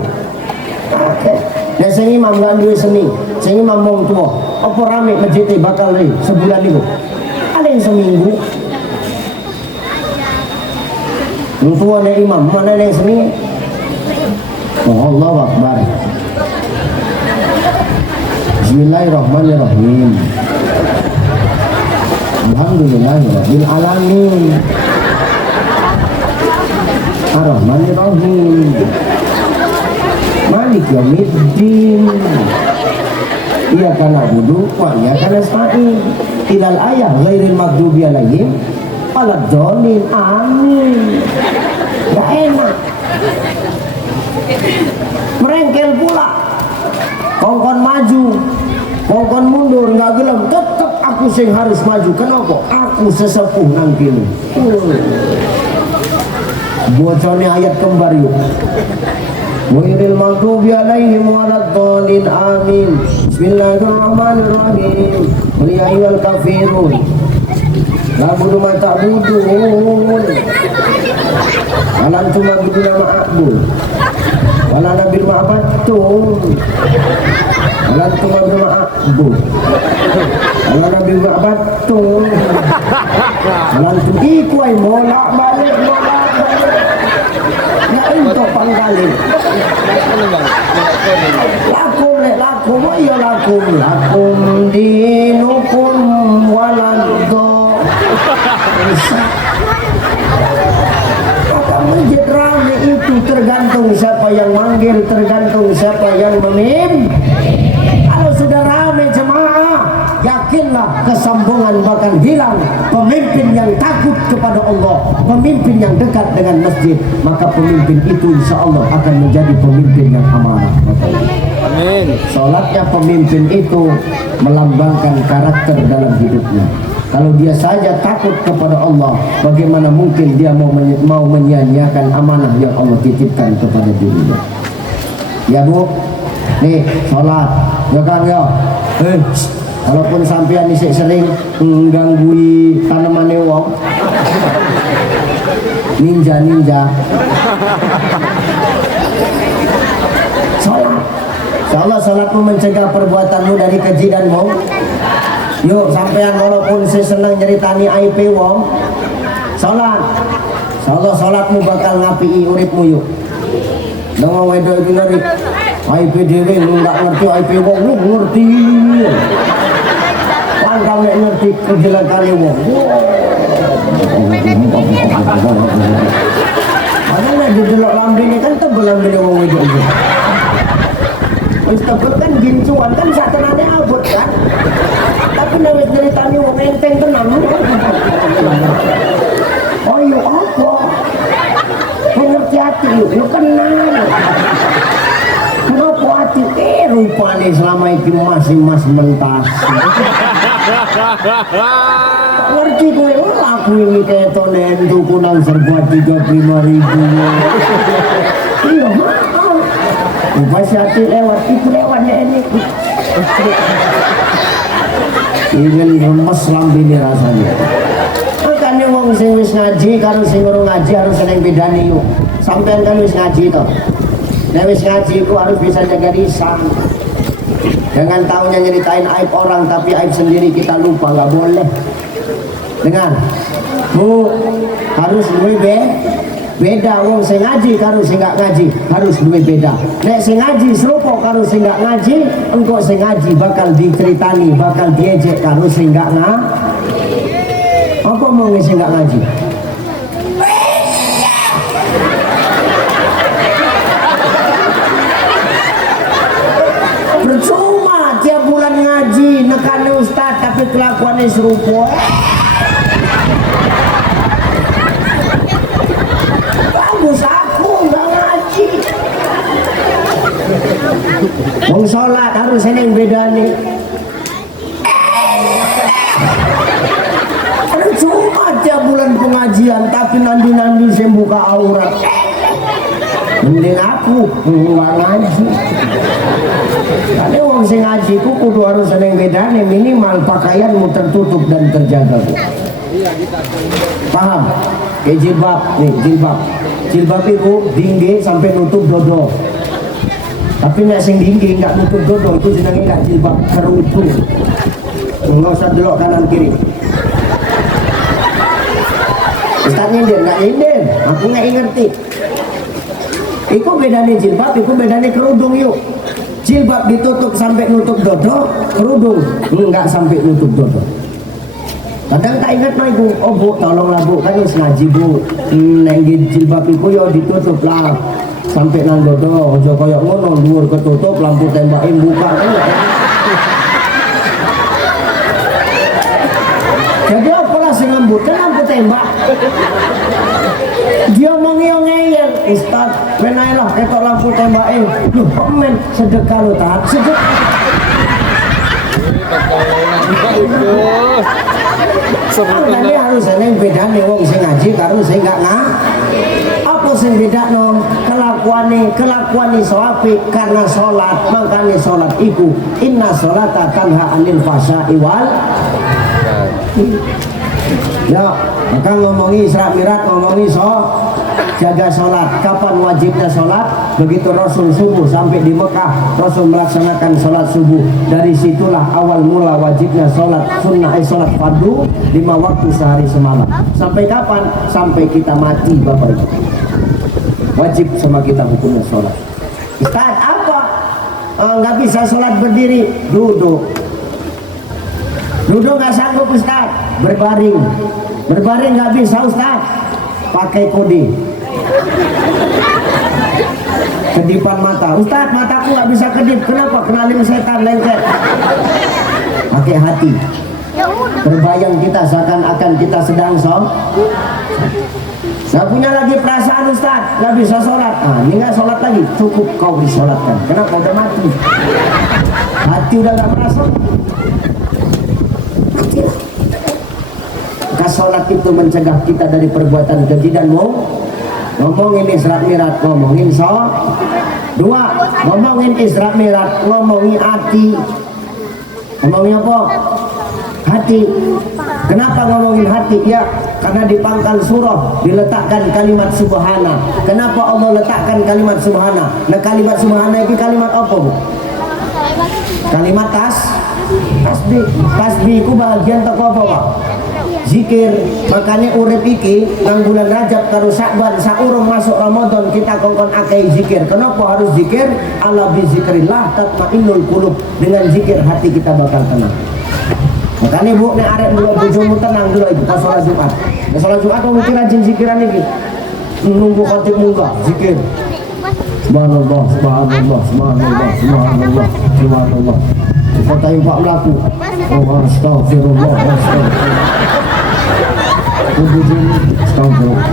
Akeh. Nah sing imam enggak duwe seni, sing imam wong tua. Apa rame masjid bakal ri sebulan itu? Ada yang seminggu. Yang tua ada imam, mana ada yang seni? Oh Allahu Akbar. Bismillahirrahmanirrahim. Alhamdulillahirabbil alamin. Ar-Rahmanir-Rahim. Malik yaumiddin. Iyyaka na'budu wa iyyaka nasta'in. Ilal ayah ghairil maghdubi alaihim waladdallin. Amin. Gak enak. Merengkel pula. Kongkon maju, kongkon mundur, nggak gelem. Tetap aku sing harus maju. Kenapa? Aku sesepuh nang kene. Bocone ayat kembar yuk. Ghairil maghdubi alaihim waladdallin. Amin. Bismillahirrahmanirrahim. Qul ya ayyuhal kafirun la a'budu ma ta'budun wa la antum a'buduna ma a'bud wa la nabil ma'badtum wa la antum a'buduna ma a'bud wa la nabil ma'badtum wa la antum iku ay bolak-balik ya untuk pangkali lakum ya lakum dinukum waladdo. Maka masjid rame itu tergantung siapa yang manggil, tergantung siapa yang memimpin. Kalau sudah rame jemaah, yakinlah kesombongan bakal hilang. Pemimpin yang takut kepada Allah, pemimpin yang dekat dengan masjid, maka pemimpin itu insya Allah akan menjadi pemimpin yang amanah. Amin. Sholatnya pemimpin itu melambangkan karakter dalam hidupnya. Kalau dia saja takut kepada Allah, bagaimana mungkin dia mau menyia-nyiakan amanah yang Allah titipkan kepada dirinya? Ya Bu, nih sholat, ya Kang ya. Walaupun sampean isik sering mengganggu tanaman wong, ninja. Sholat. Insyaallah salatmu mencegah perbuatanmu dari keji dan wong. Yuk sampean walaupun seneng nyeritani aib wong, salat. Insyaallah salatmu bakal ngapii uripmu yuk. Nang wedok iki ngerik aib dhewe enggak ngerti aib wong, lu ngerti. Kan kau nek ngerti kejelekane wong. Ana nek didelok lambene kan tebel lambene wong wedok iki. Wis tebel kan gincuan kan satenane abot kan. Tapi nek wis ceritane wong enteng tenan. Oh yo apa? Ngerti hati yo kenal. Kenapa hati rupane selama ini masih mas mentas. Ngerti kowe aku ini ketone entuku nang serba 35.000. Iya, pas hati lewat itu lewatnya ini. Ingin lemes lambene rasanya. Makanya wong sing wis ngaji karo sing ora ngaji harus seneng bedane yuk. Sampeyan kan wis ngaji to. Nek wis ngaji ku harus bisa jaga lisan. Jangan taunya nyeritain aib orang tapi aib sendiri kita lupa, nggak boleh. Dengar, Bu, harus lebih beda wong sing ngaji karo sing gak ngaji harus duwe beda. Nek sing ngaji serupa karo sing gak ngaji, engko sing ngaji bakal diceritani, bakal diejek karo sing gak apa mau sing gak ngaji? bulan ngaji nekane ustaz tapi kelakuannya serupa. Bagus aku nggak ngaji. Wong sholat harus seneng beda nih. Cuma tiap bulan pengajian tapi nanti saya buka aurat. Mending aku nggak ngaji. Ada orang sing ngaji ku kudu harus seneng beda nih, minimal pakaianmu tertutup dan terjaga. Paham? Kayak jilbab nih, jilbab itu tinggi sampai nutup dodo. Tapi nek sing tinggi nggak nutup dodo itu jenenge nggak jilbab, kerudung. Nggak usah delok kanan kiri. Ustaz nyindir, nggak nyindir, aku nggak ngerti. Iku bedanya jilbab, iku bedanya kerudung yuk. Jilbab ditutup sampai nutup dodo, kerudung nggak sampai nutup dodo. Kadang tak ingat mah ibu, oh bu, tolonglah bu, kan harus ngaji bu. Nenggit jilbab iku yo ditutup lah sampai nang dodo, ojo koyok ngono, dhuwur ketutup, lampu tembakin buka. Jadi apalah sing ngambut, kan lampu tembak. Dia mau ngeyel, Ustaz, menailah ketok lampu tembakin. Loh, komen sedekah lo taat sedekah. Tadi harus ada yang beda nih wong sing ngaji karo sing gak apa sing beda no kelakuane sawapi karena sholat makanya sholat iku inna sholata tanha anil fasya'i wal ya maka ngomongi Isra Mi'raj ngomongi jaga sholat. Kapan wajibnya sholat? Begitu Rasul subuh sampai di Mekah, Rasul melaksanakan sholat subuh. Dari situlah awal mula wajibnya sholat sunnah, sholat fardu 5 waktu sehari semalam. Sampai kapan? Sampai kita mati, Bapak Ibu. Wajib sama kita hukumnya sholat. Ustaz, apa? Nggak bisa sholat berdiri, duduk. Duduk nggak sanggup Ustaz, berbaring. Berbaring nggak bisa Ustaz, pakai kode. Kedipan mata, Ustaz mataku nggak bisa kedip, kenapa? Kenalin setan lengket. Pakai hati. Terbayang kita seakan-akan kita sedang nggak punya lagi perasaan Ustaz, nggak bisa sholat. Ini nggak sholat lagi, cukup kau disolatkan. Kenapa? Udah mati. Hati udah nggak merasa. Maka sholat itu mencegah kita dari perbuatan keji dan ngomongin Isra Mi'raj, ngomongin dua, ngomongin Isra Mi'raj, ngomongin hati. Ngomongin apa? Hati. Kenapa ngomongin hati? Ya, karena di pangkal surah diletakkan kalimat subhana. Kenapa Allah letakkan kalimat subhana? Nah, kalimat subhana itu kalimat apa, Bu? Kalimat tasbih. Tasbih itu bagian teko apa, Pak? Zikir. Makanya urip iki nang bulan Rajab karo Sya'ban saurung masuk Ramadan kita kongkon akeh zikir. Kenapa harus zikir? Ala bi zikrillah tatmainnul qulub. Dengan zikir hati kita bakal tenang. Makanya bu, nek arek dulu bojomu tenang dulu itu pas sholat Jumat. Nah, sholat Jumat kamu mikir rajin zikiran iki. Nunggu khatib munggah zikir. Subhanallah, subhanallah, subhanallah, subhanallah, subhanallah. Kata Pak melaku. Oh, astagfirullah, astagfirullah. Astagfirullah.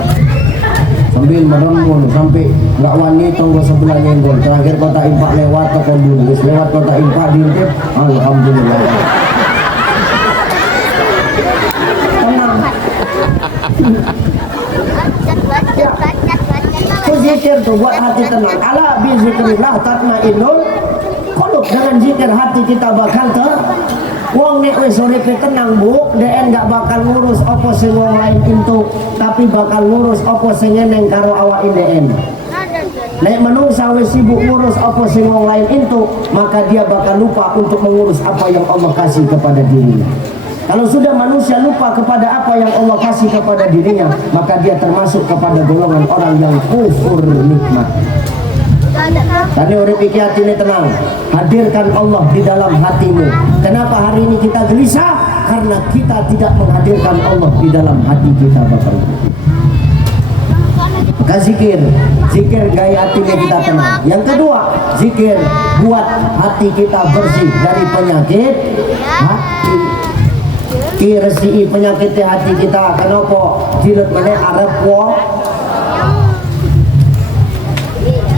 Sambil merenung sampai nggak wani tonggo sebelah nyenggol. Terakhir kota impak lewat ke bungkus, lewat kota impak diintip. Alhamdulillah. Zikir tuh buat hati tenang. Ala bi zikrillah tatmainnul qulub. Dengan zikir hati kita bakal wong nek wis uripe tenang Bu, DN gak bakal ngurus apa sing wong lain itu, tapi bakal ngurus apa sing eneng karo awake DN. Nek menungsa wis sibuk ngurus apa sing wong lain itu, maka dia bakal lupa untuk mengurus apa yang Allah kasih kepada dirinya. Kalau sudah manusia lupa kepada apa yang Allah kasih kepada dirinya, maka dia termasuk kepada golongan orang yang kufur nikmat. Tadi urip iki hatine tenang. Hadirkan Allah di dalam hatimu. Kenapa hari ini kita gelisah? Karena kita tidak menghadirkan Allah di dalam hati kita, Bapak Ibu. Zikir, zikir gaya hatinya kita tenang. Yang kedua, zikir buat hati kita bersih dari penyakit hati. Kirsi penyakit hati kita. Kenapa? Jilat mana Arab wo?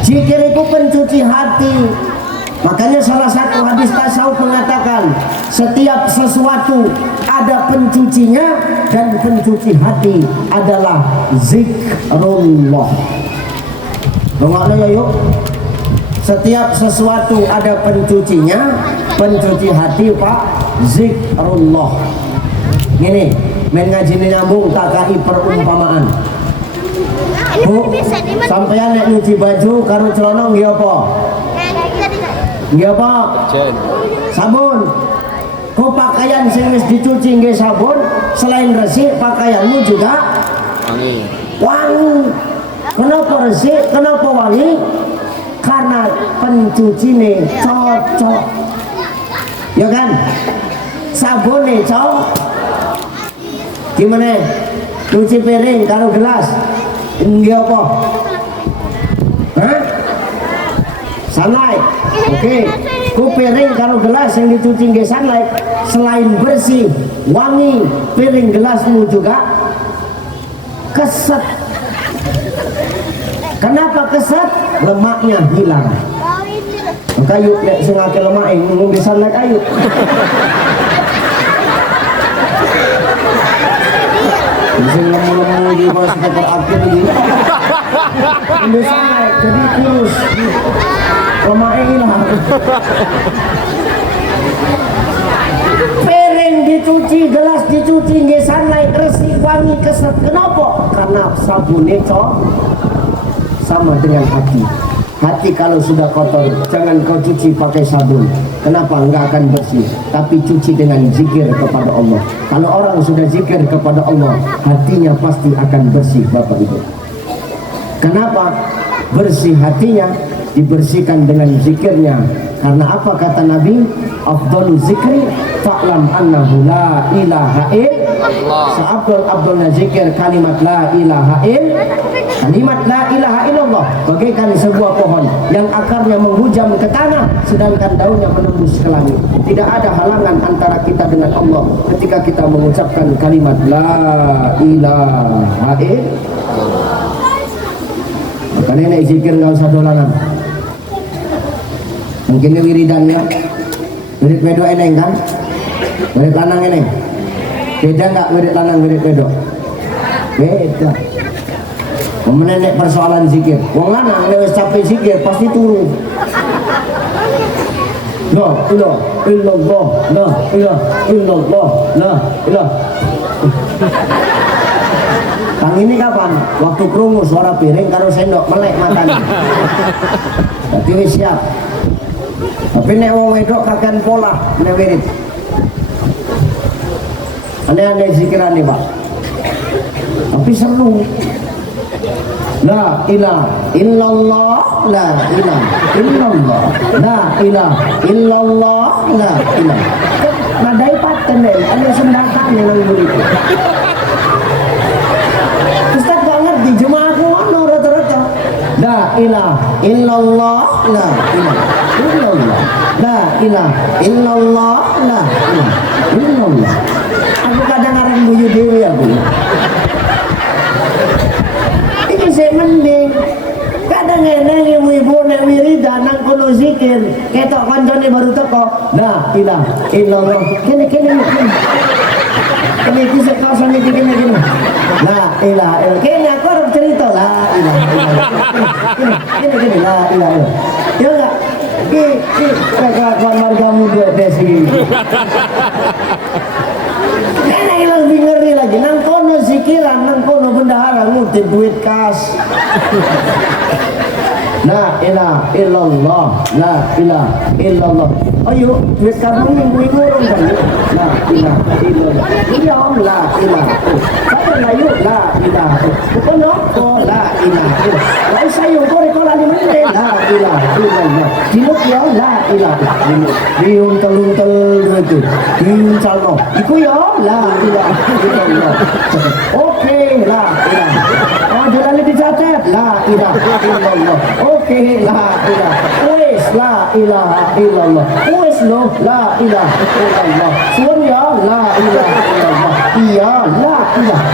Zikir itu pencuci hati. Makanya salah satu hadis tasawuf mengatakan setiap sesuatu ada pencucinya, dan pencuci hati adalah zikrullah. Dengarnya ya yuk. Setiap sesuatu ada pencucinya, pencuci hati Pak, zikrullah. Gini, main ngaji ini nyambung takai perumpamaan. Bu, sampean nek nyuci baju karo celana nggih apa? Nggih apa? Sabun. Kau pakaian sing wis dicuci nggih sabun, selain resik pakaianmu juga wangi. Kenapa resik? Kenapa wangi? Karena pencucine cocok. Ya kan? Sabune cocok. Gimana? Cuci piring karo gelas. Nggih apa? Hah? Sunlight. Oke. Ku piring kalau gelas yang dicuci nggih sunlight, selain bersih, wangi, piring gelasmu juga keset. Kenapa keset? Lemaknya hilang. Kayu nek sing akeh lemak ngombe sunlight kayu. Sing lemu-lemu di bawah sekitar akhir begini. Ngombe sunlight jadi kurus. Lemaknya hilang. Piring dicuci, gelas dicuci, nggih sunlight, resik, wangi, keset. Kenapa? Karena sabune sama dengan hati. Hati kalau sudah kotor, jangan kau cuci pakai sabun. Kenapa? Enggak akan bersih. Tapi cuci dengan zikir kepada Allah. Kalau orang sudah zikir kepada Allah, hatinya pasti akan bersih, Bapak Ibu. Kenapa? Bersih hatinya dibersihkan dengan zikirnya. Karena apa kata Nabi? Afdhalu zikri fa'lam annahu la ilaha illallah. Seabdul-abdulnya zikir kalimat la ilaha illallah. Kalimat la ilaha illallah bagaikan sebuah pohon yang akarnya menghujam ke tanah sedangkan daunnya menembus ke langit. Tidak ada halangan antara kita dengan Allah ketika kita mengucapkan kalimat la ilaha illallah. Makanya nek zikir nggak usah dolanan. Mungkin ini wiridannya wirid wedok eneng kan? Wirid lanang eneng. Beda nggak wirid lanang wirid wedok? Beda. Menenek persoalan zikir. Wong lanang nek wis capek zikir pasti turu. La ilaha illallah, la ilaha illallah, la ilaha. Kang ini kapan? Waktu krungu suara piring karo sendok melek makan. Tapi wis siap. Tapi nek wong wedok kakan pola nek wirid. Aneh-aneh zikirane, Pak. Tapi seru. La ilaha illallah, la ilaha illallah, la ilaha illallah, la ilaha. Nadai paten deh, ada sendatan yang begitu. Ustaz gak ngerti, cuma aku mana rata-rata. La ilaha illallah, la ilaha illallah, la ilaha illallah, la ilaha illallah. Aku kadang ngarang buju dewi aku. Ini saya mending. Kadang eneng ibu-ibu nek wiridan nang kono zikir, ketok kancane baru teko. La ilaha illallah. Kene. Kene iki sekasan iki kene. La ilaha illallah. Kene aku arep cerita la ilaha illallah. Kene la ilaha illallah. Ya enggak? Ki kelakuan margamu dua desi. Kene lebih ngeri lagi. Nang kono zikiran, nang kono bendahara ngutin duit kas. La ilaha illallah, la ilaha illallah. Ayo, duit kamu ibu-ibu orang kan? La ilaha illallah. Iya om, la ilaha. Kata layu, la ilaha. Bukan dong, la ilaha. Lalu saya kore kola di mana? La ilaha illallah. Diluk ya, la ilaha. Diun telung itu, diun calno. Iku ya, la ilaha illallah. Oke, la ilaha. maju lagi dicatat la ilaha illallah. Oke, la ilaha. Wes la ilaha illallah. Wes lo la ilaha illallah. Suun ya la ilaha illallah. Iya la ilaha.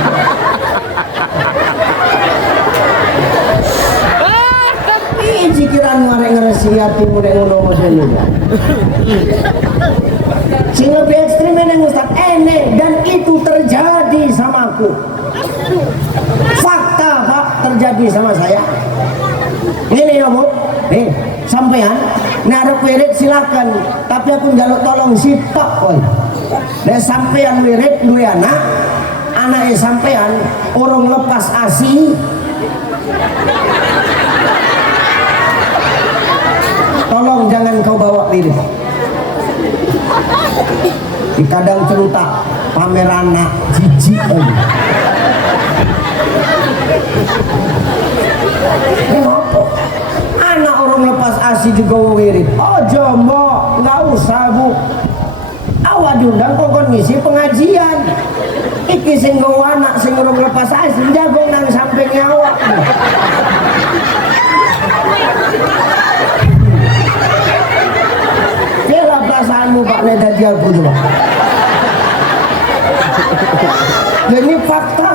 Jikiran ngarek ngeresiati muda ngono model itu. Sing lebih ekstrim yang Ustaz dan itu terjadi sama aku. Fakta Pak terjadi sama saya. Ini ya Bu, sampean naruh wirid silakan, tapi aku njaluk tolong sipak koy. Nek sampean wirid duwe anake sampean urung lepas ASI. Tolong jangan kau bawa wirid. Di kadang cerita pamer anak jijik aja. Kenapa? Anak orang lepas ASI juga wirid. Oh jombo, nggak usah Bu. Awak diundang kok ngisi pengajian. Iki sing gawa anak sing orang lepas ASI jago nang sampingnya awak. Perasaanmu Pak Neda Jago tuh Pak. Jadi fakta.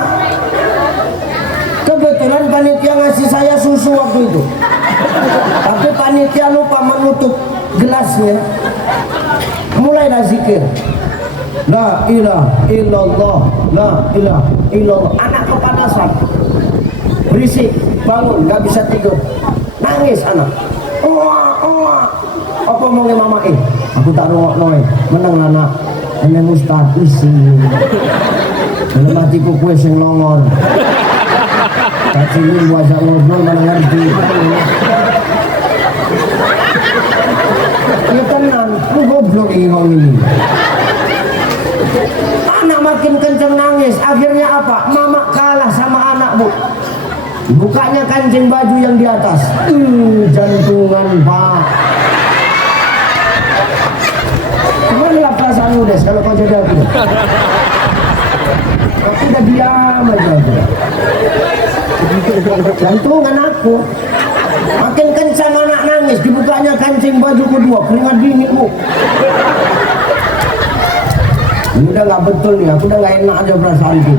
Kebetulan panitia ngasih saya susu waktu itu. Tapi panitia lupa menutup gelasnya. Mulai dah zikir. La ilaha illallah, la ilaha illallah. Anak kepanasan. Berisik, bangun, nggak bisa tidur. Nangis anak. Apa mau mama aku tak rungok menang anak ini Ustaz isi dalam hatiku kue sing longor kasih ini wajah ngobrol mana ngerti ya tenang lu goblok ini ngomong ini anak makin kenceng nangis akhirnya apa mama kalah sama anak Bu bukanya kancing baju yang di atas jantungan Pak. Gimana perasaanmu Des kalau kau jadi aku? Aku udah diam aja. Jantungan aku. Makin kencang anak nangis dibukanya kancing baju kedua keringat dingin Bu. Ini udah nggak betul nih, aku udah nggak enak aja perasaan itu.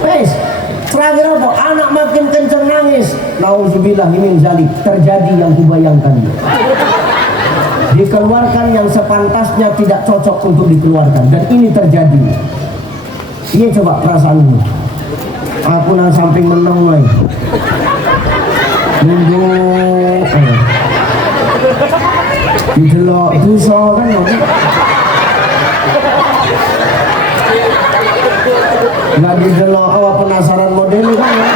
Wes, terakhir apa? Anak makin kenceng nangis. Nauzubillah min zalik. Terjadi yang kubayangkan. Dikeluarkan yang sepantasnya tidak cocok untuk dikeluarkan. Dan ini terjadi. Iya coba perasaanmu. Aku nang samping meneng nunduk. Didelok dosa kan. Nggak didelok awak penasaran model kan ya?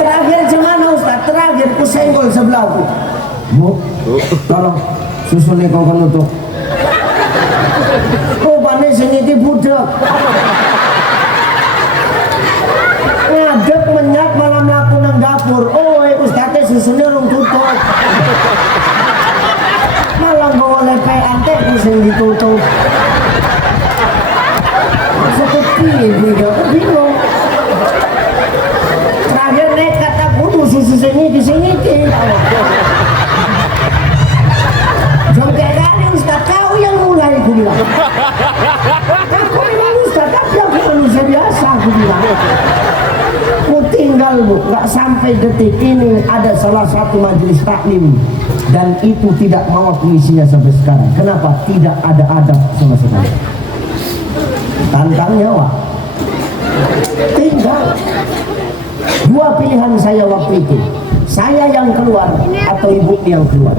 Terakhir gimana Ustaz? Terakhir ku senggol sebelahku. Bu, tolong susulnya kau kan untuk rupanya sengiti budak ngadep menyat malam laku nang dapur. Oh Ustaznya susunya rung tutup malah bawa lepean teh sing ditutup. Seperti ibu aku bingung. Terakhir nekat aku tuh susu sini di sini jongkek kali Ustaz kau yang mulai aku bilang. Aku memang Ustaz tapi aku manusia biasa aku bilang. Ku tinggal Bu, nggak sampai detik ini ada salah satu majelis taklim dan itu tidak mau aku isinya sampai sekarang. Kenapa? Tidak ada adab sama sekali. Tantang nyawa. Tinggal dua pilihan saya waktu itu. Saya yang keluar atau ibu yang keluar.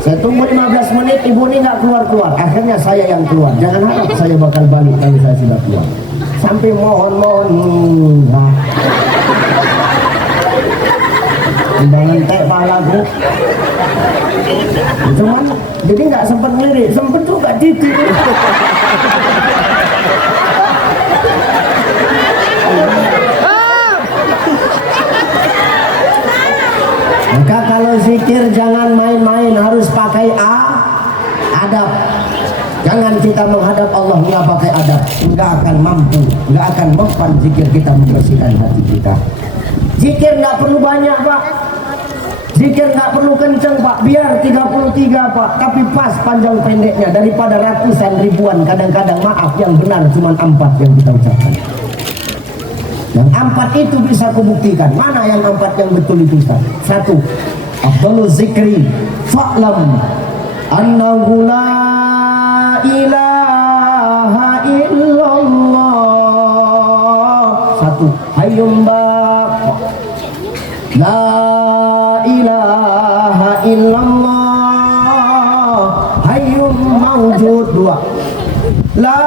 Saya tunggu 15 menit, ibu ini nggak keluar-keluar. Akhirnya saya yang keluar. Jangan harap saya bakal balik kalau saya sudah keluar. Sampai mohon-mohon undangan teh palaku. Cuman jadi nggak sempat ngelirik, sempat juga titik. Maka kalau zikir jangan main-main, harus pakai adab. Jangan kita menghadap Allah nggak pakai adab, nggak akan mampu, nggak akan mempan zikir kita membersihkan hati kita. Zikir nggak perlu banyak Pak, zikir nggak perlu kenceng Pak, biar 33 Pak, tapi pas panjang pendeknya, daripada ratusan ribuan kadang-kadang maaf yang benar cuma 4 yang kita ucapkan. Yang 4 itu bisa kubuktikan. Mana yang 4 yang betul itu Ustaz? 1. Afdhalu zikri fa'lam annahu la ilaha illallah. 1. Hayyun baqa la ilaha illallah hayyun mawjud. 2. La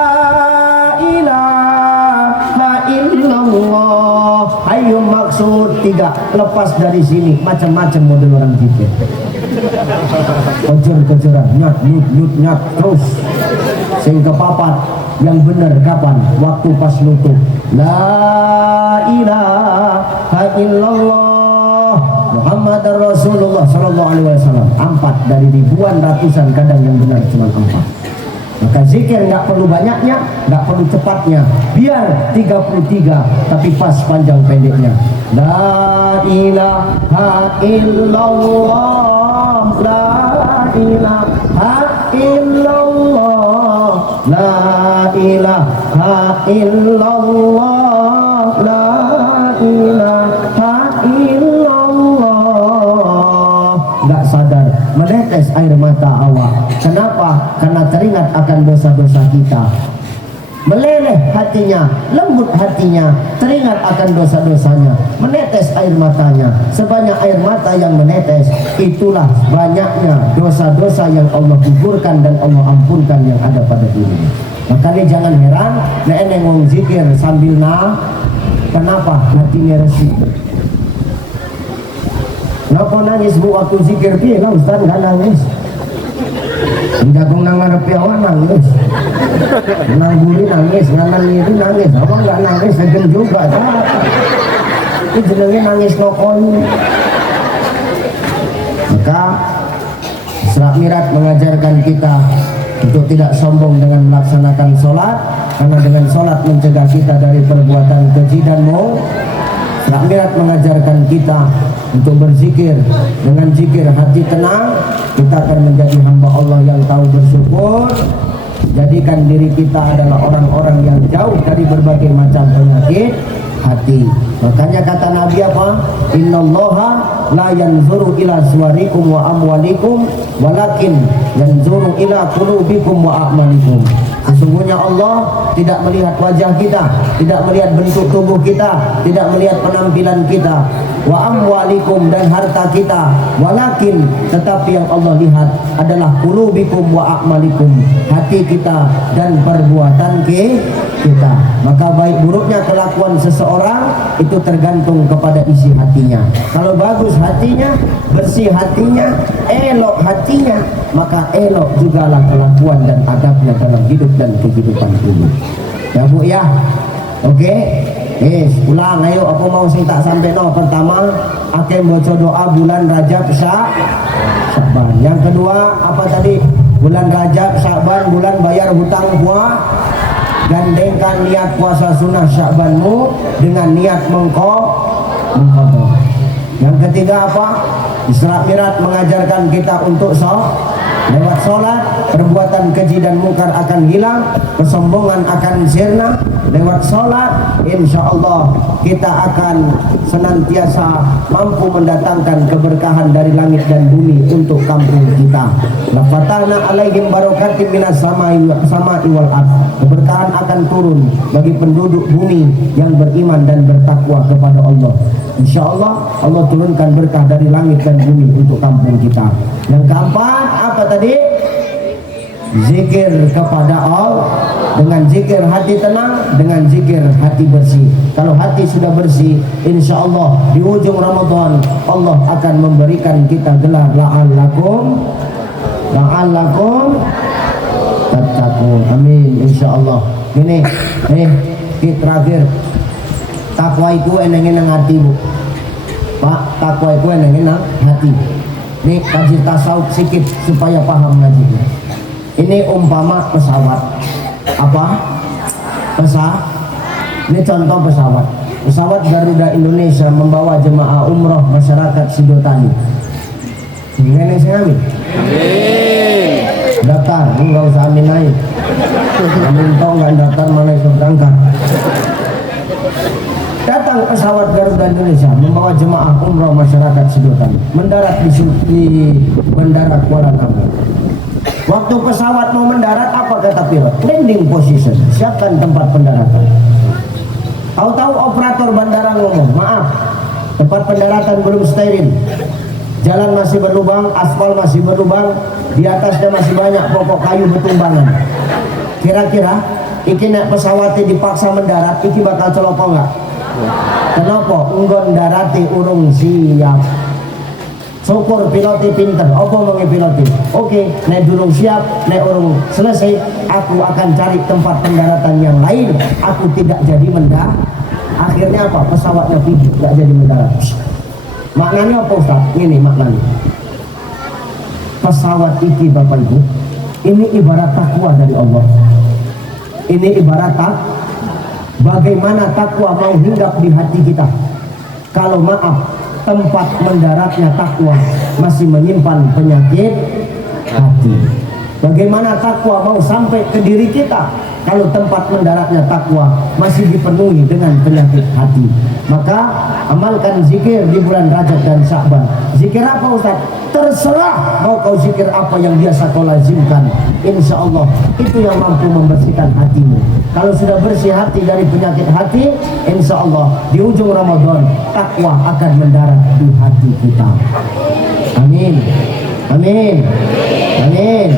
ilaha illallah hayyun maksud. 3. Lepas dari sini macam-macam model orang zikir. Kejar-kejaran, nyat, nyat, terus sehingga papat. Yang benar kapan? Waktu pas nutup. La ilaha illallah Muhammad Rasulullah sallallahu alaihi wasallam. 4 dari ribuan ratusan, kadang yang benar cuma 4. Maka zikir nggak perlu banyaknya, nggak perlu cepatnya, biar 33 tapi pas panjang pendeknya. La ilaha illallah, la ilaha illallah, la ilaha illallah, la ilaha illallah. Nggak sadar menetes air mata awak. Kenapa? Karena teringat akan dosa-dosa kita. Meleleh hatinya, lembut hatinya, teringat akan dosa-dosanya, menetes air matanya. Sebanyak air mata yang menetes, itulah banyaknya dosa-dosa yang Allah gugurkan dan Allah ampunkan yang ada pada dirinya. Makanya jangan heran, eneng ngomong zikir sambil kenapa? Hatinya resik. Kenapa nangis bu waktu zikir? Lah Ustaz nggak nangis. Jagung nang ngarepe awan nangis, nang buri nangis, nganan itu nangis, apa nggak nangis segen juga tak? Itu jenenge nangis ngokon. Maka Isra Mi'raj mengajarkan kita untuk tidak sombong dengan melaksanakan sholat, karena dengan sholat mencegah kita dari perbuatan keji dan Isra Mi'raj mengajarkan kita untuk berzikir. Dengan zikir hati tenang, kita akan menjadi hamba Allah yang tahu bersyukur. Jadikan diri kita adalah orang-orang yang jauh dari berbagai macam penyakit hati. Makanya kata Nabi apa? Innallaha la yanzuru ila suwarikum wa amwalikum walakin yanzuru ila qulubikum wa a'malikum. Sesungguhnya Allah tidak melihat wajah kita, tidak melihat bentuk tubuh kita, tidak melihat penampilan kita, wa amwalikum dan harta kita, walakin tetapi yang Allah lihat adalah qulubikum wa a'malikum, hati kita dan perbuatan kita. Maka baik buruknya kelakuan seseorang itu tergantung kepada isi hatinya. Kalau bagus hatinya, bersih hatinya, elok hatinya, maka elok jugalah kelakuan dan adabnya dalam hidup dan kehidupan ini. Ya Bu ya. Oke. Yes, ulang ayo aku mau sing tak sampai no. Pertama, akan baca doa bulan Rajab Sya'ban. Yang kedua apa tadi? Bulan Rajab Sya'ban, bulan bayar hutang puasa. Gandengkan niat puasa sunnah Sya'banmu dengan niat mengqadha. Yang ketiga apa? Isra Mi'raj mengajarkan kita untuk lewat sholat, perbuatan keji dan mungkar akan hilang, kesombongan akan sirna. Lewat sholat, insya Allah kita akan senantiasa mampu mendatangkan keberkahan dari langit dan bumi untuk kampung kita. Lafatahna alaihim barakatim minas sama'i wal ardh. Keberkahan akan turun bagi penduduk bumi yang beriman dan bertakwa kepada Allah. Insya Allah Allah turunkan berkah dari langit dan bumi untuk kampung kita. Yang keempat apa tadi? Zikir kepada Allah. Dengan zikir hati tenang, dengan zikir hati bersih. Kalau hati sudah bersih, insya Allah di ujung Ramadan Allah akan memberikan kita gelar la'allakum tattaqun. Amin insya Allah. Ini terakhir, takwa itu eneng-eneng hati Bu. Pak, takwa itu enak hati. Ini kaji tasawuf sedikit supaya paham ngaji. Ini umpama pesawat. Apa? Ini contoh pesawat. Pesawat Garuda Indonesia membawa jemaah umroh masyarakat Sidotani. Ini saya amin. Daftar, enggak usah amin naik. Amin toh nggak daftar mana itu berangkat. Datang pesawat Garuda Indonesia membawa jemaah umroh masyarakat Sidotani mendarat di Bandara Kuala Namu. Waktu pesawat mau mendarat, apa kata pilot? Landing position, siapkan tempat pendaratan. Tahu-tahu operator bandara ngomong, maaf, tempat pendaratan belum steril, jalan masih berlubang, aspal masih berlubang, di atasnya masih banyak pokok kayu bertumbangan. Kira-kira iki nek pesawatnya dipaksa mendarat, iki bakal celoko nggak? Kenapa? Unggon darati urung siap. Syukur pilotnya pinter. Apa mengi pilotnya? Oke, nek durung siap, nek urung selesai, aku akan cari tempat pendaratan yang lain. Aku tidak jadi mendarat. Akhirnya apa? Pesawatnya pergi, tidak jadi mendarat. Maknanya apa Ustaz? Ini maknanya. Pesawat iki Bapak Ibu, ini ibarat takwa dari Allah. Ini ibarat bagaimana takwa mau hinggap di hati kita. Kalau maaf, tempat mendaratnya takwa masih menyimpan penyakit hati. Bagaimana takwa mau sampai ke diri kita kalau tempat mendaratnya takwa masih dipenuhi dengan penyakit hati. Maka amalkan zikir di bulan Rajab dan Sya'ban. Zikir apa Ustaz? Terserah mau kau zikir apa yang biasa kau lazimkan. Insya Allah itu yang mampu membersihkan hatimu. Kalau sudah bersih hati dari penyakit hati, insya Allah di ujung Ramadan takwa akan mendarat di hati kita. Amin. Amin. Amin.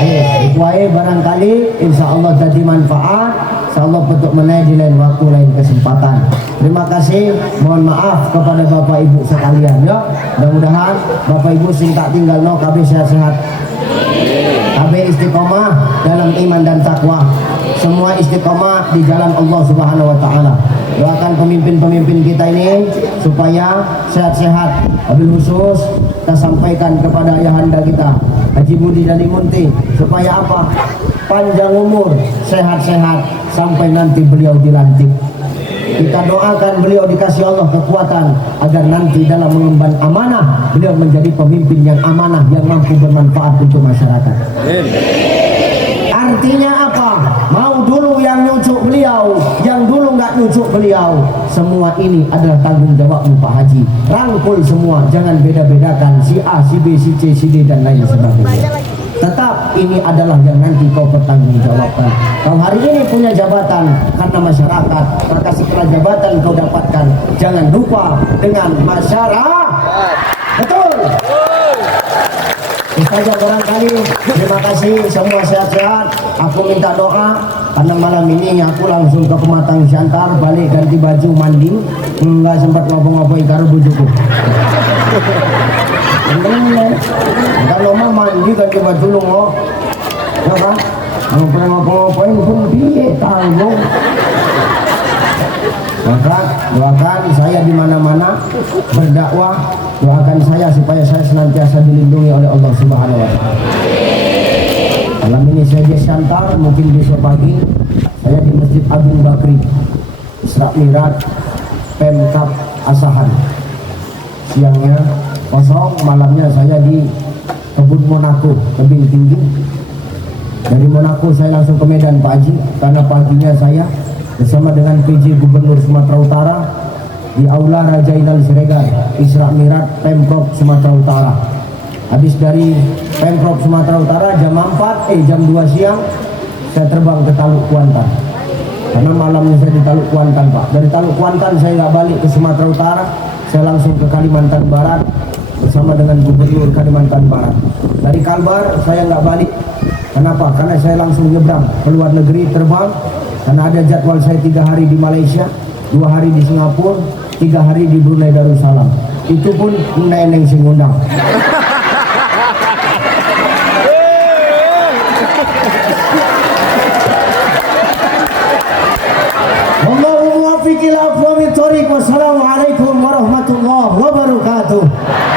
Amin. Barangkali insya Allah jadi manfaat. Insya Allah bentuk menaik di lain waktu, lain kesempatan. Terima kasih. Mohon maaf kepada Bapak Ibu sekalian. Ya, mudah-mudahan Bapak Ibu sing tak tinggal no kabeh sehat-sehat. Kabeh istiqomah dalam iman dan takwa. Semua istiqomah di jalan Allah Subhanahu wa taala. Doakan pemimpin-pemimpin kita ini supaya sehat-sehat. Wabil khusus kita sampaikan kepada ayahanda kita Haji Budi Dalimunti supaya apa? Panjang umur, sehat-sehat sampai nanti beliau dilantik. Kita doakan beliau dikasih Allah kekuatan agar nanti dalam mengemban amanah beliau menjadi pemimpin yang amanah, yang mampu bermanfaat untuk masyarakat. Artinya apa? Mau dulu yang nyucuk beliau, yang dulu nggak nyucuk beliau. Semua ini adalah tanggung jawabmu Pak Haji. Rangkul semua, jangan beda-bedakan si A, si B, si C, si D dan lain sebagainya. Tetap ini adalah yang nanti kau pertanggungjawabkan. Kau hari ini punya jabatan karena masyarakat, maka setelah jabatan kau dapatkan, jangan lupa dengan masyarakat. Betul. Itu saja barangkali. Terima kasih semua sehat-sehat. Aku minta doa karena malam ini aku langsung ke Pematang Siantar, balik ganti baju mandi, nggak sempat ngobrol-ngobrol karo bojoku. Kalau mau mandi ganti baju lu mau, apa? Mau pernah ngobrol-ngobrol pun piye tanggung. Maka doakan saya di mana-mana berdakwah, doakan saya supaya saya senantiasa dilindungi oleh Allah Subhanahu wa taala. Malam ini saya di Siantar, mungkin besok pagi saya di Masjid Agung Bakri Isra Mi'raj Pemkab Asahan. Siangnya kosong, malamnya saya di Kebun Monaco, Tebing Tinggi. Dari Monaco saya langsung ke Medan Pak Haji, karena paginya saya bersama dengan PJ Gubernur Sumatera Utara di Aula Raja Inal Siregar Isra Mi'raj Pemprov Sumatera Utara. Habis dari Pemprov Sumatera Utara jam 2 siang saya terbang ke Taluk Kuantan. Karena malamnya saya di Taluk Kuantan Pak. Dari Taluk Kuantan saya nggak balik ke Sumatera Utara, saya langsung ke Kalimantan Barat bersama dengan Gubernur Kalimantan Barat. Dari Kalbar saya nggak balik. Kenapa? Karena saya langsung nyebrang ke luar negeri, terbang. Karena ada jadwal saya 3 hari di Malaysia, 2 hari di Singapura, 3 hari di Brunei Darussalam. Itu pun neneng sing ngundang. Allahumma tariqil aqwamit tariq. Wassalamualaikum warahmatullahi wabarakatuh.